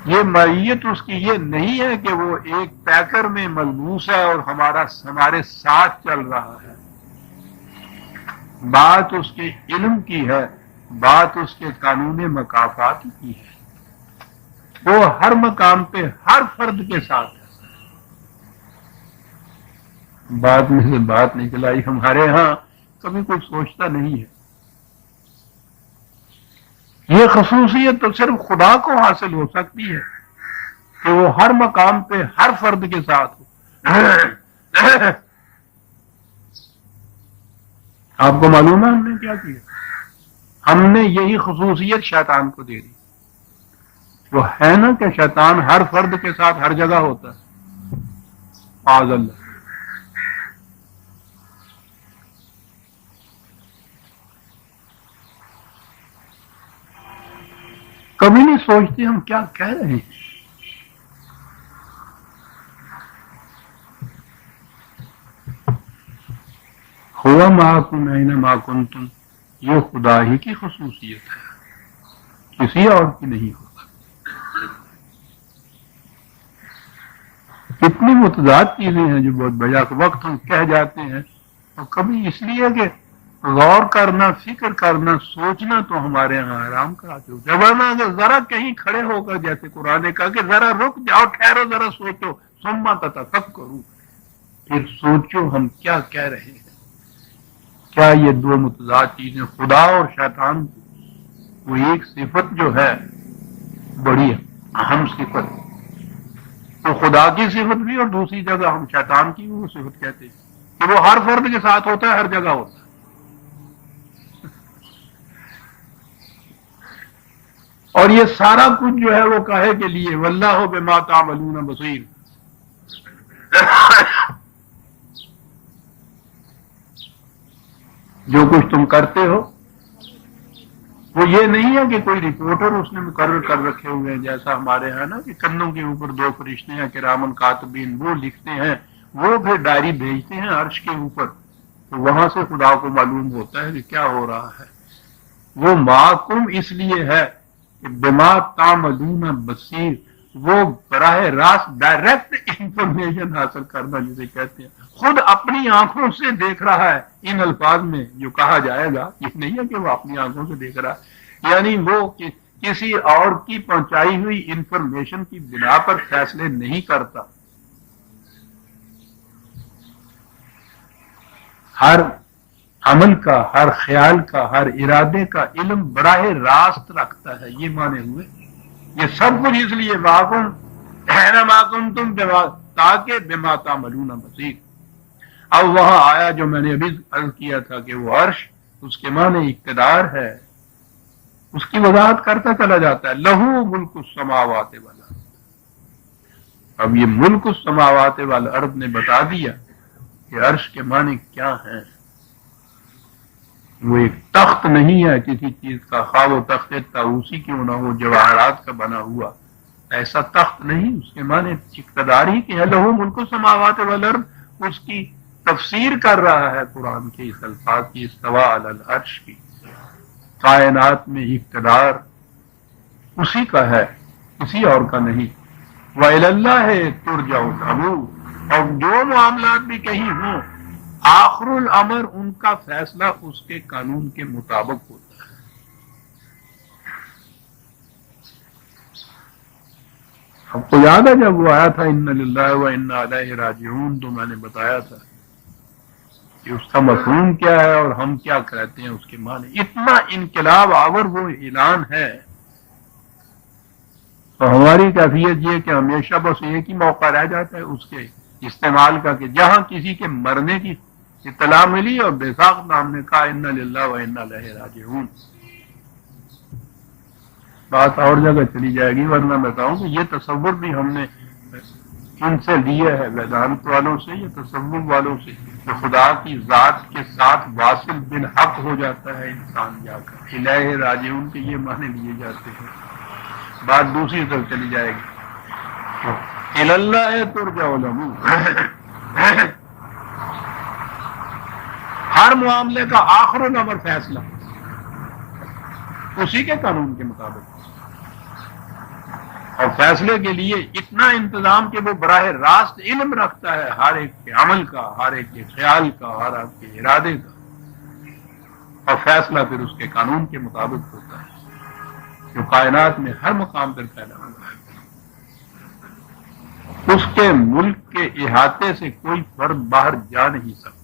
یہ میت اس کی یہ نہیں ہے کہ وہ ایک پیکر میں ملبوس ہے اور ہمارے ساتھ چل رہا ہے. بات اس کے علم کی ہے، بات اس کے قانون مکافات کی ہے. وہ ہر مقام پہ ہر فرد کے ساتھ ہے. بات میں سے بات نکل آئی، ہمارے ہاں کبھی کوئی سوچتا نہیں ہے. یہ خصوصیت تو صرف خدا کو حاصل ہو سکتی ہے کہ وہ ہر مقام پہ ہر فرد کے ساتھ ہو. آپ کو معلوم ہے ہم نے کیا کیا؟ ہم نے یہی خصوصیت شیطان کو دے دی. وہ ہے نا کہ شیطان ہر فرد کے ساتھ ہر جگہ ہوتا ہے. معاذ اللہ. کبھی نہیں سوچتے ہم کیا کہہ رہے ہیں. ہوا معکم اینما کنتم، یہ خدا ہی کی خصوصیت ہے، کسی اور کی نہیں ہو سکتی. کتنی متضاد چیزیں ہیں جو بہت بجا وقت ہم کہہ جاتے ہیں، اور کبھی اس لیے کہ غور کرنا، فکر کرنا، سوچنا تو ہمارے ہاں آرام کراتے ہوتے ہیں. ورنہ اگر ذرا کہیں کھڑے ہو کر جیسے قرآن نے کہا کہ ذرا رک جاؤ، ٹھہرو، ذرا سوچو، ثم تتفکروا، پھر سوچو ہم کیا کہہ رہے ہیں. کیا یہ دو متضاد چیزیں، خدا اور شیطان، وہ ایک صفت جو ہے بڑی اہم صفت، تو خدا کی صفت بھی اور دوسری جگہ ہم شیطان کی وہ صفت کہتے ہیں کہ وہ ہر فرد کے ساتھ ہوتا ہے، ہر جگہ ہوتا ہے. اور یہ سارا کچھ جو ہے وہ کاہے کے لیے؟ واللہ بما تعملون بصیر. جو کچھ تم کرتے ہو وہ یہ نہیں ہے کہ کوئی رپورٹر اس نے مقرر کر رکھے ہوئے ہیں، جیسا ہمارے ہیں نا کہ کنوں کے اوپر دو فرشتے ہیں کرامن کاتبین، وہ لکھتے ہیں، وہ پھر ڈائری بھیجتے ہیں عرش کے اوپر، تو وہاں سے خدا کو معلوم ہوتا ہے کہ کیا ہو رہا ہے. وہ معکم اس لیے ہے کہ بما تعملون بصیر، وہ براہ راست ڈائریکٹ انفارمیشن حاصل کرنا جسے کہتے ہیں. خود اپنی آنکھوں سے دیکھ رہا ہے. ان الفاظ میں جو کہا جائے گا یہ نہیں ہے کہ وہ اپنی آنکھوں سے دیکھ رہا ہے، یعنی وہ کسی اور کی پہنچائی ہوئی انفارمیشن کی بنا پر فیصلے نہیں کرتا. ہر عمل کا، ہر خیال کا، ہر ارادے کا علم براہ راست رکھتا ہے. یہ مانے ہوئے یہ سب کچھ اس لیے معکم اینما کنتم تاکہ بما تعملون بصیر. اب وہاں آیا جو میں نے ابھی عرض کیا تھا کہ وہ عرش، اس کے معنی اقتدار ہے، اس کی وضاحت کرتا چلا جاتا ہے. لہو ملک السماوات والارض. اب یہ ملک السماوات والارض نے بتا دیا کہ عرش کے معنی کیا ہیں. وہ ایک تخت نہیں ہے کسی چیز کا، خواہ وہ تخت طاووسی کیوں نہ ہو، جواہرات کا بنا ہوا، ایسا تخت نہیں. اس کے معنی اقتدار ہی کہ ہے. لہو ملک السماوات والارض، اس کی تفسیر کر رہا ہے قرآن کے اس الفاظ کی، استوا علی العرش کی. کائنات میں اقتدار اسی کا ہے، کسی اور کا نہیں. وَإِلَى اللَّهِ تُرْجَعُ الْأُمُورُ. اور جو معاملات بھی کہیں ہوں، آخر الامر ان کا فیصلہ اس کے قانون کے مطابق ہوتا ہے. آپ کو یاد ہے جب وہ آیا تھا اِنَّ لِلَّهِ وَإِنَّا إِلَيْهِ رَاجِعُونَ، تو میں نے بتایا تھا کہ اس کا مفہوم کیا ہے اور ہم کیا کہتے ہیں اس کے معنی. اتنا انقلاب آور وہ اعلان ہے، تو ہماری کیفیت یہ کہ ہمیشہ بس ایک ہی موقع رہ جاتا ہے اس کے استعمال کا کہ جہاں کسی کے مرنے کی اطلاع ملی اور بے ساختہ ہم نے کہا انا للہ و انا الیہ راجعون. بات اور جگہ چلی جائے گی، ورنہ میں بتاؤں کہ یہ تصور بھی ہم نے ان سے لیا ہے، ویدانت والوں سے یا تصور والوں سے، کہ خدا کی ذات کے ساتھ واصل بالحق ہو جاتا ہے انسان جا کر. الہ راجعون کے یہ معنی لیے جاتے ہیں. بات دوسری طرف چلی جائے گی. الی اللہ ترجع الامور، ہر معاملے کا آخر و نمر فیصلہ اسی کے قانون کے مطابق، اور فیصلے کے لیے اتنا انتظام کہ وہ براہ راست علم رکھتا ہے ہر ایک کے عمل کا، ہر ایک کے خیال کا، ہر ایک کے ارادے کا، اور فیصلہ پھر اس کے قانون کے مطابق ہوتا ہے جو کائنات میں ہر مقام پر پیدا ہوا ہے. اس کے ملک کے احاطے سے کوئی فرد باہر جا نہیں سکتا،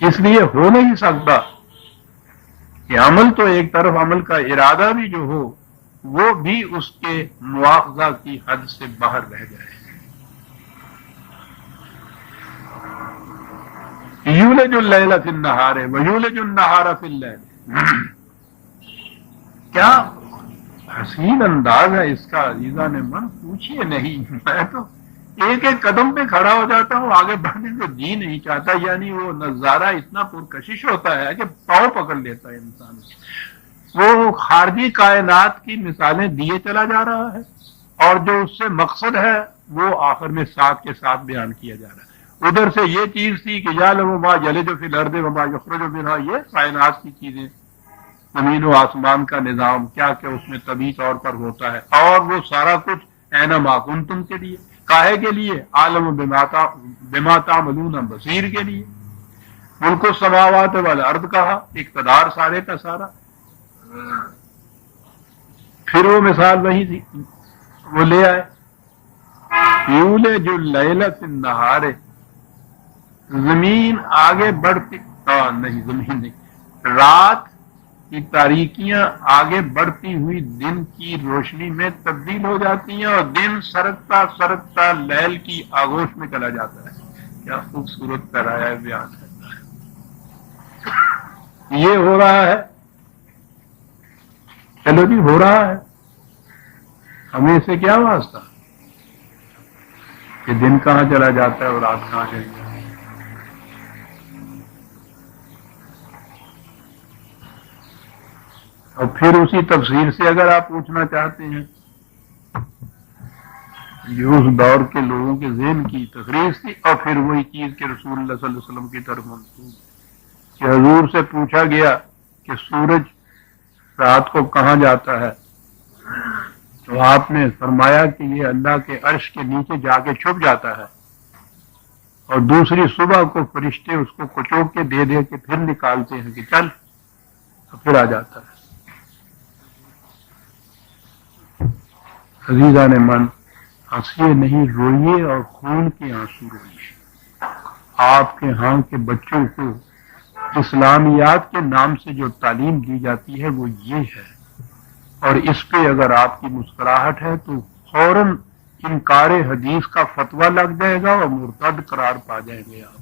اس لیے ہو نہیں سکتا کہ عمل تو ایک طرف، عمل کا ارادہ بھی جو ہو وہ بھی اس کے مواخذہ کی حد سے باہر رہ جائے. یولج اللیل فی النہار ویولج النہار فی اللیل، کیا حسین انداز ہے اس کا عزیزان من، پوچھئے نہیں. میں تو ایک ایک قدم پہ کھڑا ہو جاتا ہوں، آگے بڑھنے کو جی نہیں چاہتا. یعنی وہ نظارہ اتنا پرکشش ہوتا ہے کہ پاؤں پکڑ لیتا ہے انسان. وہ خارجی کائنات کی مثالیں دیے چلا جا رہا ہے، اور جو اس سے مقصد ہے وہ آخر میں ساتھ کے ساتھ بیان کیا جا رہا ہے. ادھر سے یہ چیز تھی کہ یعلم ما یلج فی الارض وما یخرج منہا، یہ کائنات کی چیزیں، زمین و آسمان کا نظام کیا کیا اس میں طبیعی طور پر ہوتا ہے، اور وہ سارا کچھ اینما کنتم کے لیے، کاہے کے لیے، عالم بما تعملون بصیر کے لیے. ملک السماوات والارض کہا، اقتدار سارے کا سارا. پھر وہ مثال وہی تھی، وہ لے آئے یولج اللیل فی النہار، زمین آگے بڑھتی، نہیں زمین نہیں، رات کی تاریکیاں آگے بڑھتی ہوئی دن کی روشنی میں تبدیل ہو جاتی ہیں، اور دن سرکتا سرکتا لیل کی آغوش میں چلا جاتا ہے. کیا خوبصورت پیرایا بیان ہے. یہ ہو رہا ہے، چلو جی ہو رہا ہے، ہمیں اس سے کیا واسطہ کہ دن کہاں چلا جاتا ہے اور رات کہاں چلی جاتی ہے. اور پھر اسی تفسیر سے اگر آپ پوچھنا چاہتے ہیں، یہ اس دور کے لوگوں کے ذہن کی تقریر تھی، اور پھر وہی چیز کہ رسول اللہ صلی اللہ علیہ وسلم کی طرف منسوب، کہ حضور سے پوچھا گیا کہ سورج رات کو کہاں جاتا ہے، تو آپ نے فرمایا کہ یہ اللہ کے عرش کے نیچے جا کے چھپ جاتا ہے، اور دوسری صبح کو فرشتے اس کو کچوک کے دے دے کے پھر نکالتے ہیں کہ چل، تو پھر آ جاتا ہے. عزیزان من، ہنسیے نہیں، روئیے اور خون کے آنسو روئیے. آپ کے ہاں کے بچوں کو اسلامیات کے نام سے جو تعلیم دی جاتی ہے وہ یہ ہے، اور اس پہ اگر آپ کی مسکراہٹ ہے تو فوراً انکار حدیث کا فتویٰ لگ جائے گا اور مرتد قرار پا جائیں گے آپ.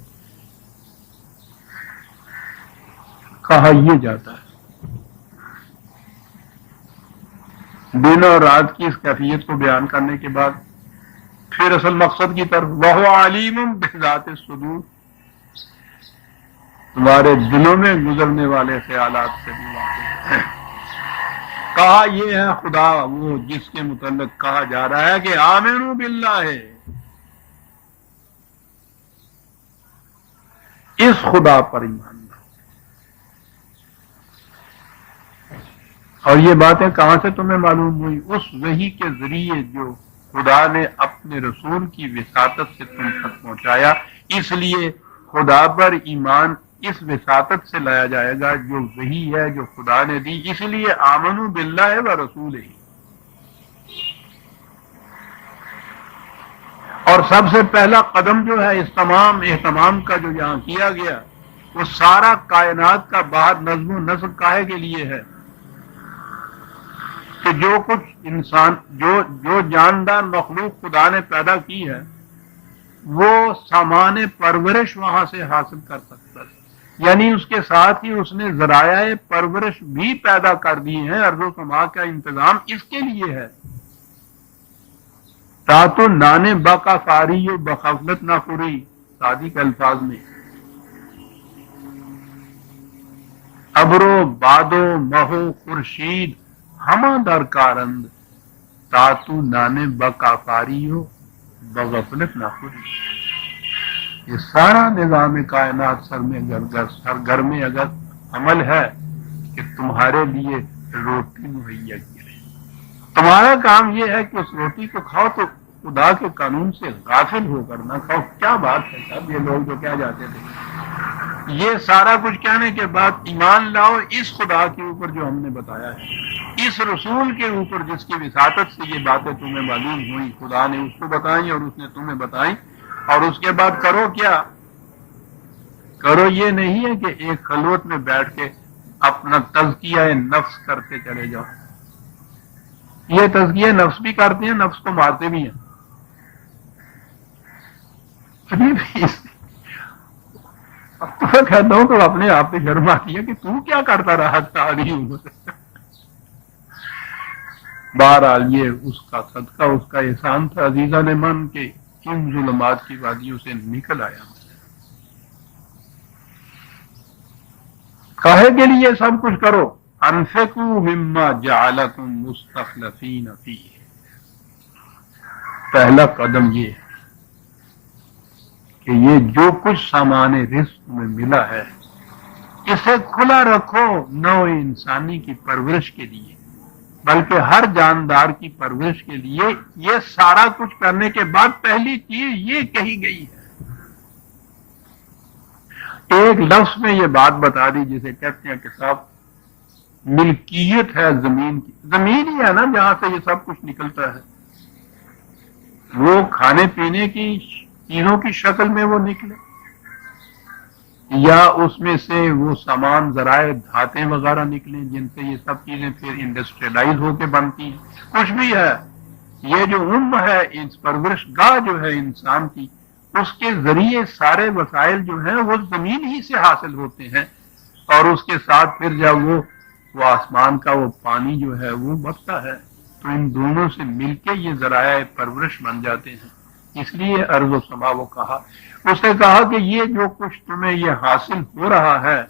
کہا یہ جاتا ہے. دن اور رات کی اس کیفیت کو بیان کرنے کے بعد پھر اصل مقصد کی طرف، وَهُوَ عَلِيمٌ بِذَاتِ الصُّدُورِ، تمہارے دلوں میں گزرنے والے خیالات سے بھی واقف ہے. کہا یہ ہے خدا وہ جس کے متعلق کہا جا رہا ہے کہ آمنوا باللہ، اس خدا پر ایمان. اور یہ باتیں کہاں سے تمہیں معلوم ہوئی؟ اس وحی کے ذریعے جو خدا نے اپنے رسول کی وساطت سے تم تک پہنچایا. اس لیے خدا پر ایمان اس وساطت سے لایا جائے گا جو وحی ہے جو خدا نے دی. اس لیے آمنوا باللہ و رسولہ. اور سب سے پہلا قدم جو ہے اس تمام اہتمام کا جو یہاں کیا گیا، وہ سارا کائنات کا باہر نظم و نسق کاہے کے لیے ہے کہ جو کچھ انسان جو جاندار مخلوق خدا نے پیدا کی ہے وہ سامان پرورش وہاں سے حاصل کر سکتا ہے، یعنی اس کے ساتھ ہی اس نے ذرائع پرورش بھی پیدا کر دی ہیں۔ ارض و سما کا انتظام اس کے لیے ہے تا تو نانے بقا فاری و بغفلت نہ خوری، سادی کے الفاظ میں ابرو بادو مہو خورشید ہما در کارند تا تو نانے بقا فاری ہو بغفلت نہ خوری۔ یہ سارا نظام کائنات سر میں اگر عمل ہے کہ تمہارے لیے روٹی مہیا کی رہے، تمہارا کام یہ ہے کہ اس روٹی کو کھاؤ تو خدا کے قانون سے غافل ہو کر نہ کھاؤ۔ کیا بات ہے صاحب، یہ لوگ جو کیا جاتے تھے، یہ سارا کچھ کہنے کے بعد ایمان لاؤ اس خدا کے اوپر جو ہم نے بتایا ہے، اس رسول کے اوپر جس کی وساطت سے یہ باتیں تمہیں معلوم ہوئی، خدا نے اس کو بتائیں اور اس نے تمہیں بتائیں، اور اس کے بعد کرو کیا؟ کرو یہ نہیں ہے کہ ایک خلوت میں بیٹھ کے اپنا تزکیہ نفس کرتے چلے جاؤ۔ یہ تزکیہ نفس بھی کرتے ہیں، نفس کو مارتے بھی ہیں۔ اب تو میں کہتا ہوں تو اپنے آپ پہ شرم آتی ہے کہ تو کیا کرتا رہا ساری عمر۔ بہرحال یہ اس کا صدقہ، اس کا احسان تھا عزیزہ نے من کے ان ظلمات کی وادیوں سے نکل آیا۔ کاہے کے لیے سب کچھ کرو؟ انفقوا مما جعلکم مستخلفین فیہ، پہلا قدم یہ ہے کہ یہ جو کچھ سامان رزق میں ملا ہے اسے کھلا رکھو، نوع انسانی کی پرورش کے لیے، بلکہ ہر جاندار کی پرورش کے لیے۔ یہ سارا کچھ کرنے کے بعد پہلی چیز یہ کہی گئی ہے، ایک لفظ میں یہ بات بتا دی جسے کہتے ہیں کہ صاحب ملکیت ہے زمین کی۔ زمین ہی ہے نا جہاں سے یہ سب کچھ نکلتا ہے، وہ کھانے پینے کی چیزوں کی شکل میں وہ نکلے یا اس میں سے وہ سامان ذرائع دھاتیں وغیرہ نکلیں جن سے یہ سب چیزیں پھر انڈسٹریلائز ہو کے بنتی ہیں، کچھ بھی ہے، یہ جو ہے اس پرورش گاہ جو ہے انسان کی، اس کے ذریعے سارے وسائل جو ہیں وہ زمین ہی سے حاصل ہوتے ہیں، اور اس کے ساتھ پھر جب وہ آسمان کا وہ پانی جو ہے وہ بڑھتا ہے تو ان دونوں سے مل کے یہ ذرائع پرورش بن جاتے ہیں۔ اس لیے ارض و سما وہ کہا، اس نے کہا کہ یہ جو کچھ تمہیں یہ حاصل ہو رہا ہے،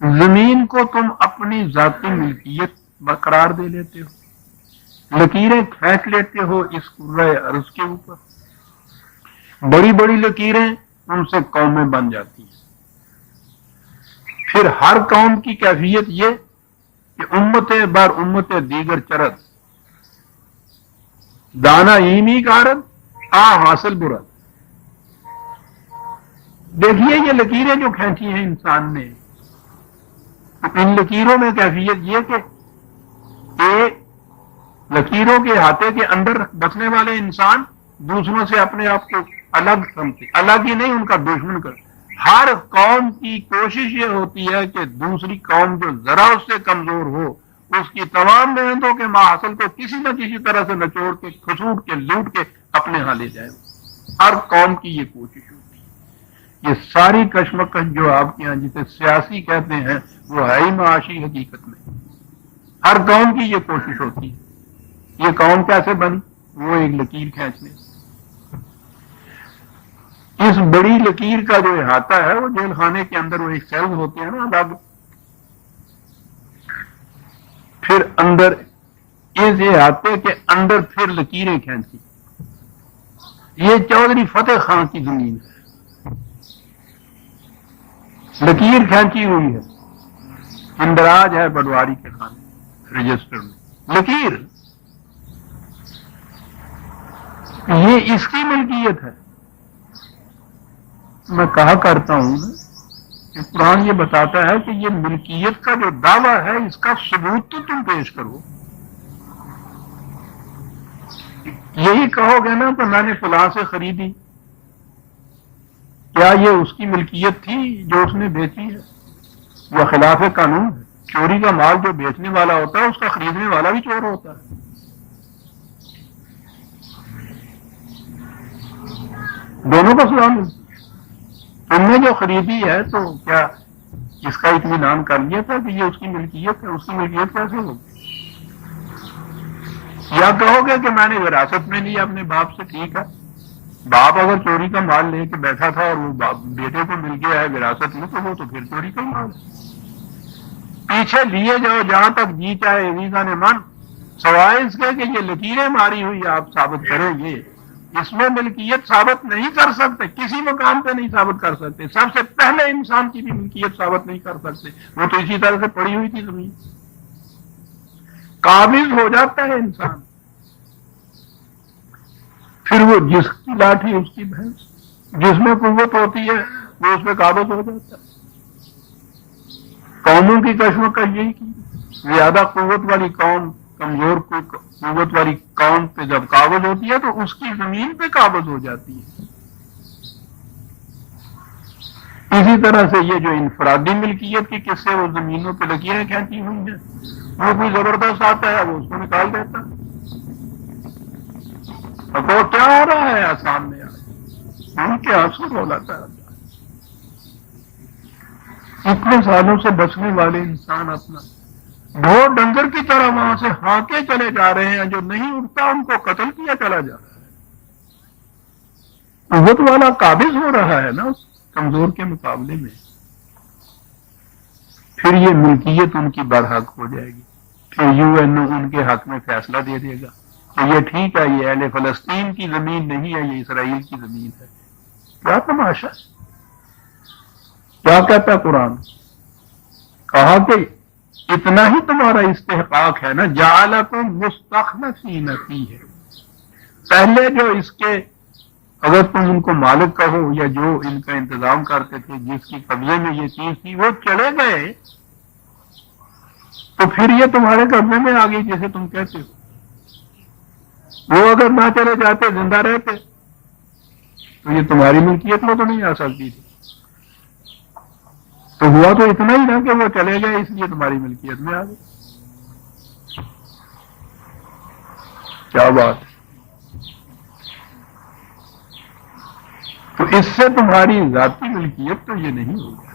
زمین کو تم اپنی ذاتی ملکیت برقرار دے لیتے ہو، لکیریں کھینچ لیتے ہو اس کرۂ ارض کے اوپر، بڑی بڑی لکیریں، ان سے قومیں بن جاتی ہیں۔ پھر ہر قوم کی کیفیت یہ کہ امت بر امت دیگر چرد، دانا ایمی کارد آ حاصل برد۔ دیکھیے یہ لکیریں جو کھینچی ہیں انسان نے، ان لکیروں میں کیفیت یہ کہ لکیروں کے احاطے کے اندر بسنے والے انسان دوسروں سے اپنے آپ کو الگ سمجھتے، الگ ہی نہیں ان کا دشمن کر۔ ہر قوم کی کوشش یہ ہوتی ہے کہ دوسری قوم جو ذرا اس سے کمزور ہو، اس کی تمام محنتوں کے ماحصل کو کسی نہ کسی طرح سے نچوڑ کے، کھسوٹ کے، لوٹ کے اپنے ہاں لے جائے۔ ہر قوم کی یہ کوشش ہوتی ہے۔ یہ ساری کشمکش جو آپ کے یہاں جسے سیاسی کہتے ہیں وہ ہے ہی معاشی حقیقت میں۔ ہر قوم کی یہ کوشش ہوتی ہے۔ یہ قوم کیسے بنی؟ وہ ایک لکیر کھینچنے سے۔ اس بڑی لکیر کا جو احاطہ ہے وہ جیل خانے کے اندر وہ ایک سیل ہوتے ہیں نا الگ، پھر اندر اس احاطے کے اندر پھر لکیریں کھینچی۔ یہ چودھری فتح خان کی زمین ہے، لکیر کھینچی ہوئی ہے، اندراج ہے پٹواری کے خانے رجسٹر میں، لکیر یہ اس کی ملکیت ہے۔ میں کہا کرتا ہوں کہ قرآن یہ بتاتا ہے کہ یہ ملکیت کا جو دعویٰ ہے اس کا ثبوت تو تم پیش کرو۔ یہی کہو گے نا کہ میں نے فلاں سے خریدی، کیا یہ اس کی ملکیت تھی جو اس نے بیچی ہے؟ یا خلاف قانون ہے؟ چوری کا مال جو بیچنے والا ہوتا ہے اس کا خریدنے والا بھی چور ہوتا ہے۔ دونوں کو سزا ملتی ہے۔ تم نے جو خریدی ہے تو کیا اس کا اطمینان کر لیا تھا کہ یہ اس کی ملکیت ہے؟ اس کی ملکیت کیسے ہوگی؟ یا کہو گے کہ میں نے وراثت میں لیا اپنے باپ سے، ٹھیک ہے، باپ اگر چوری کا مال لے کے بیٹھا تھا اور وہ بیٹے کو مل گیا ہے وراثت میں، تو وہ تو پھر چوری کا مال ہے۔ پیچھے لیے جاؤ جہاں تک جی چاہے ویزا نے من، سوائے اس کے کہ یہ لکیریں ماری ہوئی آپ ثابت کریں گے، اس میں ملکیت ثابت نہیں کر سکتے، کسی مقام پہ نہیں ثابت کر سکتے۔ سب سے پہلے انسان کی بھی ملکیت ثابت نہیں کر سکتے، وہ تو اسی طرح سے پڑی ہوئی تھی زمین۔ قابض ہو جاتا ہے انسان، پھر وہ جس کی لاٹھی اس کی بھینس، جس میں قوت ہوتی ہے وہ اس میں قابض ہو جاتا ہے۔ قوموں کی کشمکش یہی کی، زیادہ قوت والی قوم کمزور قوت والی قوم پہ جب قابض ہوتی ہے تو اس کی زمین پہ قابض ہو جاتی ہے۔ اسی طرح سے یہ جو انفرادی ملکیت کے قصے وہ زمینوں پہ لکیریں کھینچی ہوئی ہیں، وہ کوئی زبردست آتا ہے وہ اس کو نکال دیتا ہے۔ اب وہ کیا ہو رہا ہے سامنے ان کے آنسو رولاتا ہے۔ اتنے سالوں سے بچنے والے انسان اپنا ڈھور ڈنگر کی طرح وہاں سے ہانکے چلے جا رہے ہیں، جو نہیں اٹھتا ان کو قتل کیا چلا جا رہا ہے۔ قوت والا قابض ہو رہا ہے نا اس کمزور کے مقابلے میں، پھر یہ ملکیت ان کی برحق ہو جائے گی، پھر یو این او ان کے حق میں فیصلہ دے دے گا کہ یہ ٹھیک ہے، یہ اہل فلسطین کی زمین نہیں ہے، یہ اسرائیل کی زمین ہے۔ کیا تماشا، کیا کہتا قرآن؟ کہا کہ اتنا ہی تمہارا استحقاق ہے نا، جعلکم مستخلفین فیہ، پہلے جو اس کے اگر تم ان کو مالک کہو یا جو ان کا انتظام کرتے تھے، جس کی قبضے میں یہ چیز تھی وہ چلے گئے، تو پھر یہ تمہارے قبضے میں آ گئی جیسے تم کہتے ہو۔ وہ اگر نہ چلے جاتے، زندہ رہتے، تو یہ تمہاری ملکیت میں تو نہیں آ سکتی تھی۔ تو ہوا تو اتنا ہی نا کہ وہ چلے گئے اس لیے تمہاری ملکیت میں آ گئی۔ کیا بات ہے! تو اس سے تمہاری ذاتی ملکیت تو یہ نہیں ہوگی،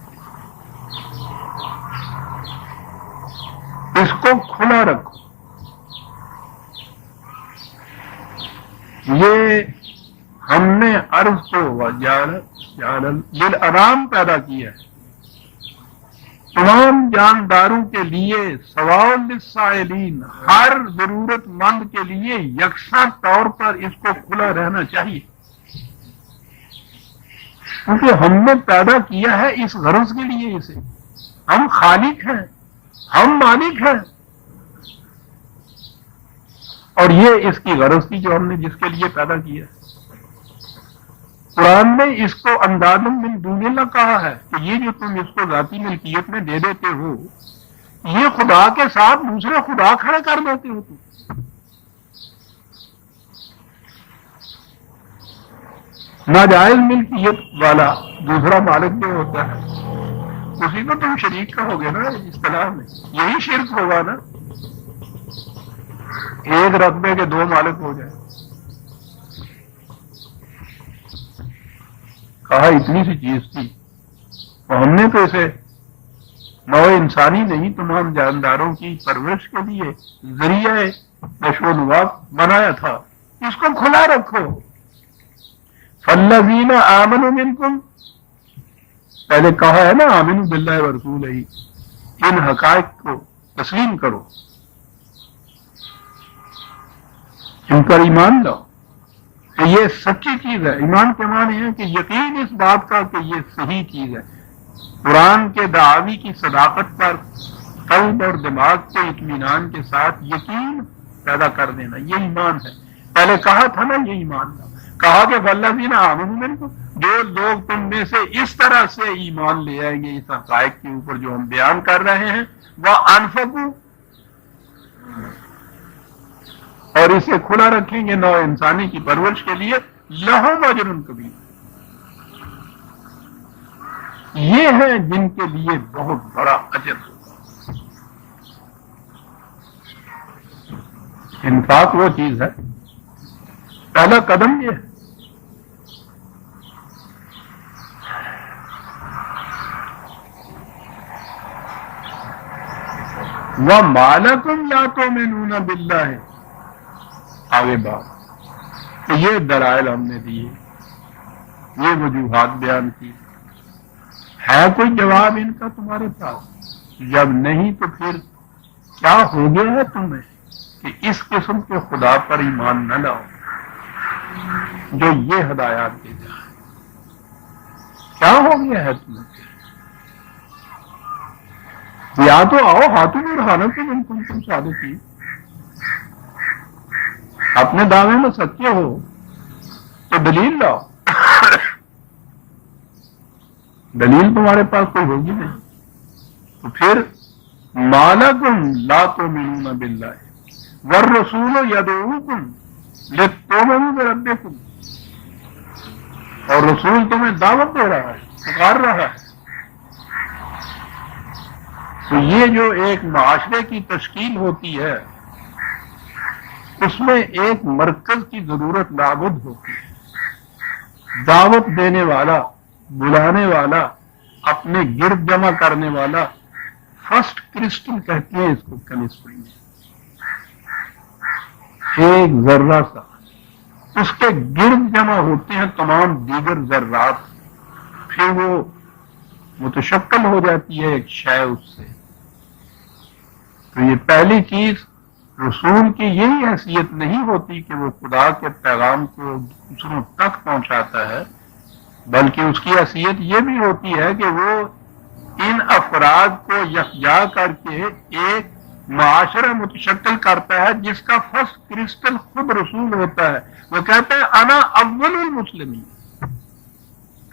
اس کو کھلا رکھو۔ یہ ہم نے عرض کو بالآرام پیدا کیا ہے، تمام جانداروں کے لیے، سواء للسائلین، ہر ضرورت مند کے لیے یکساں طور پر اس کو کھلا رہنا چاہیے، کیونکہ ہم نے پیدا کیا ہے اس غرض کے لیے اسے۔ ہم خالق ہیں، ہم مالک ہیں، اور یہ اس کی غرض تھی جو ہم نے جس کے لیے پیدا کیا۔ قرآن نے اس کو انداز من دون اللہ کہا ہے کہ یہ جو تم اس کو ذاتی ملکیت میں دے دیتے ہو، یہ خدا کے ساتھ دوسرے خدا کھڑے کر دیتے ہو تم۔ ناجائز ملکیت والا دوسرا مالک جو ہوتا ہے اسی کو تم شریک کہو گے نا اصطلاح میں، یہی شرک ہوگا نا، ایک رقبے کے دو مالک ہو جائیں۔ کہا اتنی سی چیز تھی، اور ہم نے تو اسے نوع انسانی نہیں تمام جانداروں کی پرورش کے لیے ذریعہ نشو و نما بنایا تھا، اس کو کھلا رکھو۔ فالذین آمنوا منکم، پہلے کہا ہے نا آمنوا باللہ ورسولہ، ان حقائق کو تسلیم کرو، ان پر ایمان لاؤ کہ یہ سچی چیز ہے۔ ایمان کے معنی ہے کہ یقین اس بات کا کہ یہ صحیح چیز ہے، قرآن کے دعاوی کی صداقت پر قلب اور دماغ کے اطمینان کے ساتھ یقین پیدا کر دینا، یہ ایمان ہے۔ پہلے کہا تھا نا یہ ایمان تھا، کہا کہ والذین آمنوا منکم، جو لوگ تم میں سے اس طرح سے ایمان لے آئیں گے اس حقائق کے اوپر جو ہم بیان کر رہے ہیں، وَأَنفَقُوا، اور اسے کھلا رکھیں گے نوع انسانی کی پرورش کے لیے، لہم اجر کبیر، یہ ہیں جن کے لیے بہت بڑا اجر ہوگا۔ انفاق وہ چیز ہے، پہلا قدم یہ ہے۔ وَمَا لَكُمْ لَا تُؤْمِنُونَ بِاللَّهِ، آگے بات، تو یہ دلائل ہم نے دیے، یہ وجوہات بیان کی، ہے کوئی جواب ان کا تمہارے پاس؟ جب نہیں تو پھر کیا ہو گیا ہے تمہیں کہ اس قسم کے خدا پر ایمان نہ لاؤ جو یہ ہدایات دے جائے؟ کیا ہو گیا ہے تمہیں؟ یا تو آؤ ہاتھوں میں رہانا تم صادقی، اپنے دعوے میں سچے ہو تو دلیل لاؤ، دلیل تمہارے پاس کوئی ہوگی نہیں، تو پھر مالکم لا تؤمنون باللہ والرسول یدعوکم لتؤمنوا بربکم، اور رسول تمہیں دعوت دے رہا ہے، پکار رہا ہے۔ تو یہ جو ایک معاشرے کی تشکیل ہوتی ہے اس میں ایک مرکز کی ضرورت لابد ہوتی ہے، دعوت دینے والا، بلانے والا، اپنے گرد جمع کرنے والا، فرسٹ کرسٹل کہتے ہیں اس کو کیمسٹری میں، ایک ذرہ سا، اس کے گرد جمع ہوتے ہیں تمام دیگر ذرات، پھر وہ متشکل ہو جاتی ہے ایک شے اس سے۔ تو یہ پہلی چیز، رسول کی یہی حیثیت نہیں ہوتی کہ وہ خدا کے پیغام کو دوسروں تک پہنچاتا ہے، بلکہ اس کی حیثیت یہ بھی ہوتی ہے کہ وہ ان افراد کو یکجا کر کے ایک معاشرہ متشکل کرتا ہے جس کا فرسٹ کرسٹل خود رسول ہوتا ہے۔ وہ کہتا ہے انا اول المسلمین،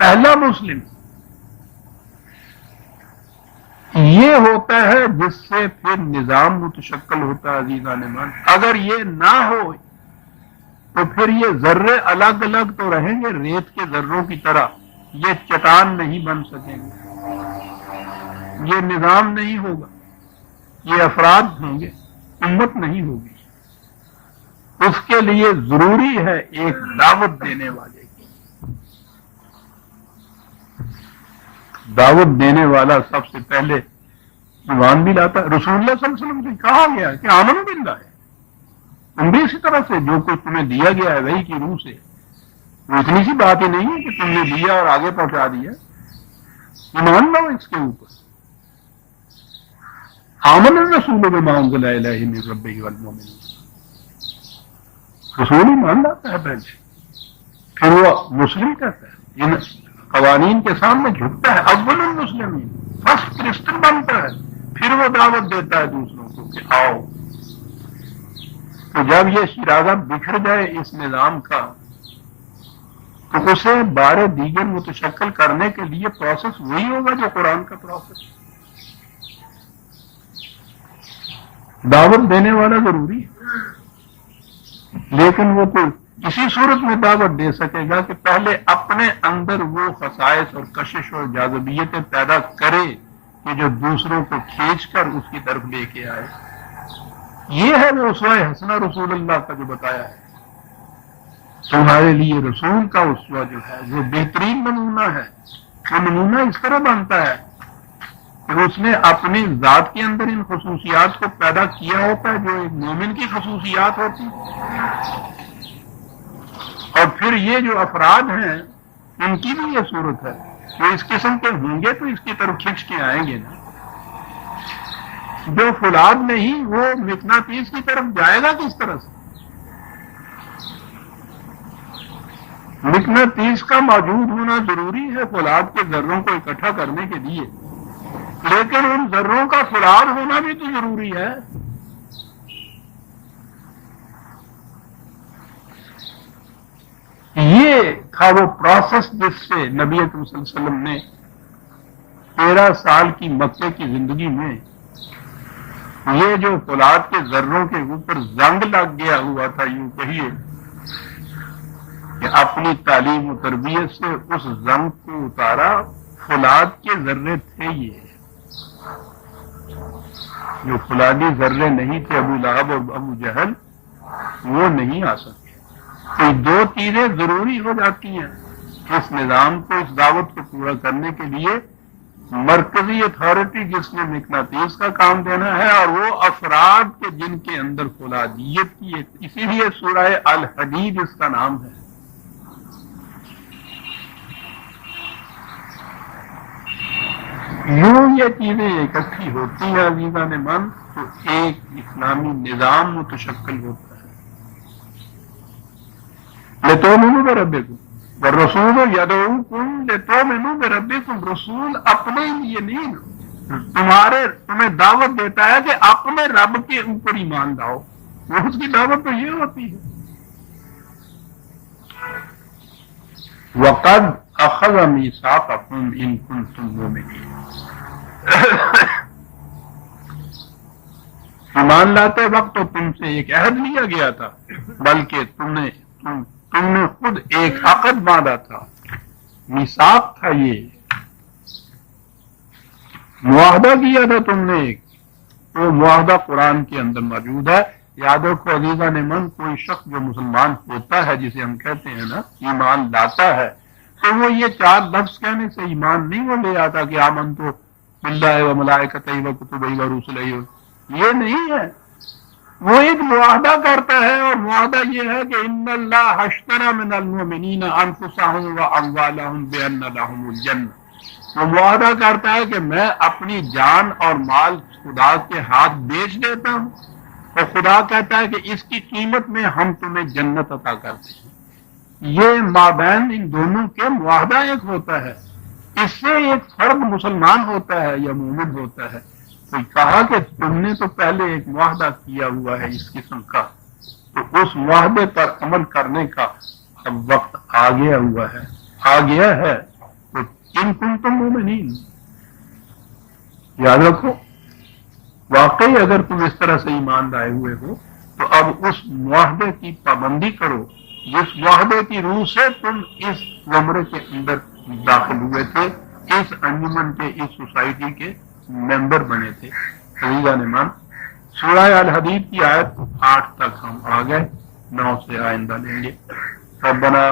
پہلا مسلم۔ یہ ہوتا ہے جس سے پھر نظام متشکل ہوتا ہے۔ عزیزان من، اگر یہ نہ ہو تو پھر یہ ذرے الگ الگ تو رہیں گے ریت کے ذروں کی طرح، یہ چٹان نہیں بن سکیں گے، یہ نظام نہیں ہوگا، یہ افراد ہوں گے، امت نہیں ہوگی۔ اس کے لیے ضروری ہے ایک دعوت دینے والے کی۔ دعوت دینے والا سب سے پہلے ایمان بھی لاتا ہے۔ رسول اللہ صلی اللہ علیہ وسلم سے کہا گیا کہ آمنو باللہ ہے، تم بھی اسی طرح سے جو کچھ تمہیں دیا گیا ہے وہی کی روح سے، وہ اتنی سی بات ہی نہیں ہے کہ تم نے دیا اور آگے پہنچا دیا، ایمان لاؤ اس کے اوپر۔ آمن الرسول بما انزل الیہ من ربہ والمؤمنون، رسول ایمان لاتا ہے پہلے، پھر وہ مسلم کہتا ہے، ان قوانین کے سامنے جھکتا ہے، اول المسلمین، فرسٹ کرسچن بنتا ہے، پھر وہ دعوت دیتا ہے دوسروں کو کہ آؤ۔ تو جب یہ شیرازہ بکھر جائے اس نظام کا تو اسے بار دیگر متشکل کرنے کے لیے پروسیس وہی ہوگا جو قرآن کا پروسیس۔ دعوت دینے والا ضروری ہے، لیکن وہ تو اسی صورت میں دعوت دے سکے گا کہ پہلے اپنے اندر وہ خصائص اور کشش اور جاذبیتیں پیدا کرے کہ جو دوسروں کو کھینچ کر اس کی طرف لے کے آئے۔ یہ ہے وہ اسوہ حسنہ رسول اللہ کا جو بتایا ہے، تمہارے لیے رسول کا اسوہ جو ہے وہ بہترین نمونہ ہے۔ وہ نمونہ اس طرح بنتا ہے کہ اس نے اپنی ذات کے اندر ان خصوصیات کو پیدا کیا ہوتا ہے جو ایک مومن کی خصوصیات ہوتی ہیں، اور پھر یہ جو افراد ہیں ان کی بھی یہ صورت ہے، وہ اس قسم کے ہوں گے تو اس کی طرف کھینچ کے آئیں گے نا۔ جو فولاد نہیں وہ مقناطیس کی طرف جائے گا کس طرح سے؟ مقناطیس کا موجود ہونا ضروری ہے فولاد کے ذروں کو اکٹھا کرنے کے لیے، لیکن ان ذروں کا فولاد ہونا بھی تو ضروری ہے۔ یہ تھا وہ پروسیس جس سے نبی اکرم صلی اللہ علیہ وسلم نے 13 سال کی مکے کی زندگی میں یہ جو فولاد کے ذروں کے اوپر زنگ لگ گیا ہوا تھا، یوں کہیے کہ اپنی تعلیم و تربیت سے اس زنگ کو اتارا۔ فولاد کے ذرے تھے یہ، جو فولادی ذرے نہیں تھے ابو لہب اور ابو جہل، وہ نہیں آ سکے۔ تو دو چیزیں ضروری ہو جاتی ہیں اس نظام کو، اس دعوت کو پورا کرنے کے لیے، مرکزی اتھارٹی جس نے مقناطیس کا کام دینا ہے، اور وہ افراد کے جن کے اندر فولادیت کی ہے، اسی لیے سورہ الحدید اس کا نام ہے۔ یوں یہ چیزیں اکٹھی ہوتی ہیں عزیزان من تو ایک اسلامی نظام متشکل ہوتا ہے۔ لِتُؤْمِنُوا بِرَبِّكُمْ وَالرَّسُولُ يَدْعُوكُمْ لِتُؤْمِنُوا بِرَبِّكُمْ، رسول اپنے لیے نہیں، تمہیں دعوت دیتا ہے کہ اپنے رب کے اوپر ایمان لاؤ، وہ اس کی دعوت تو یہ ہوتی ہے۔ وَقَدْ أَخَذَ مِيثَاقَكُمْ إِن كُنتُم مُّؤْمِنِينَ، ایمان لاتے وقت تو تم سے ایک عہد لیا گیا تھا، بلکہ تم نے خود ایک عقد باندھا تھا، میثاق تھا، یہ معاہدہ کیا تھا تم نے ایک، وہ معاہدہ قرآن کے اندر موجود ہے۔ یاد رکھو عزیزان من، کوئی شخص جو مسلمان ہوتا ہے، جسے ہم کہتے ہیں نا ایمان لاتا ہے، تو وہ یہ 4 لفظ کہنے سے ایمان نہیں وہ لے آتا کہ آمنت باللہ و ملائکتہ و کتبہ و رسلہ، یہ نہیں ہے، وہ ایک معاہدہ کرتا ہے، اور معاہدہ یہ ہے کہ ان اللہ اشتری من المؤمنین انفسهم و اموالهم بان لهم الجنہ، وہ معاہدہ کرتا ہے کہ میں اپنی جان اور مال خدا کے ہاتھ بیچ دیتا ہوں، اور خدا کہتا ہے کہ اس کی قیمت میں ہم تمہیں جنت عطا کرتے ہیں۔ یہ مابین ان دونوں کے معاہدہ ایک ہوتا ہے، اس سے ایک فرد مسلمان ہوتا ہے یا مومن ہوتا ہے۔ تو کہا کہ تم نے تو پہلے ایک معاہدہ کیا ہوا ہے اس قسم کا، تو اس معاہدے پر عمل کرنے کا اب وقت آ گیا ہے، تو ان کنتم مومنین، یاد رکھو، واقعی اگر تم اس طرح سے ایمان لائے ہوئے ہو تو اب اس معاہدے کی پابندی کرو، جس معاہدے کی روح سے تم اس زمرے کے اندر داخل ہوئے تھے، اس انجمن کے، اس سوسائٹی کے ممبر بنے تھے۔ عزیزان من، سورہ الحدید کی آیت 8 تک ہم آ گئے، 9 سے آئندہ لیں گے۔ ربنا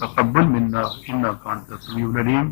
تقبل منا انک انت السمیع العلیم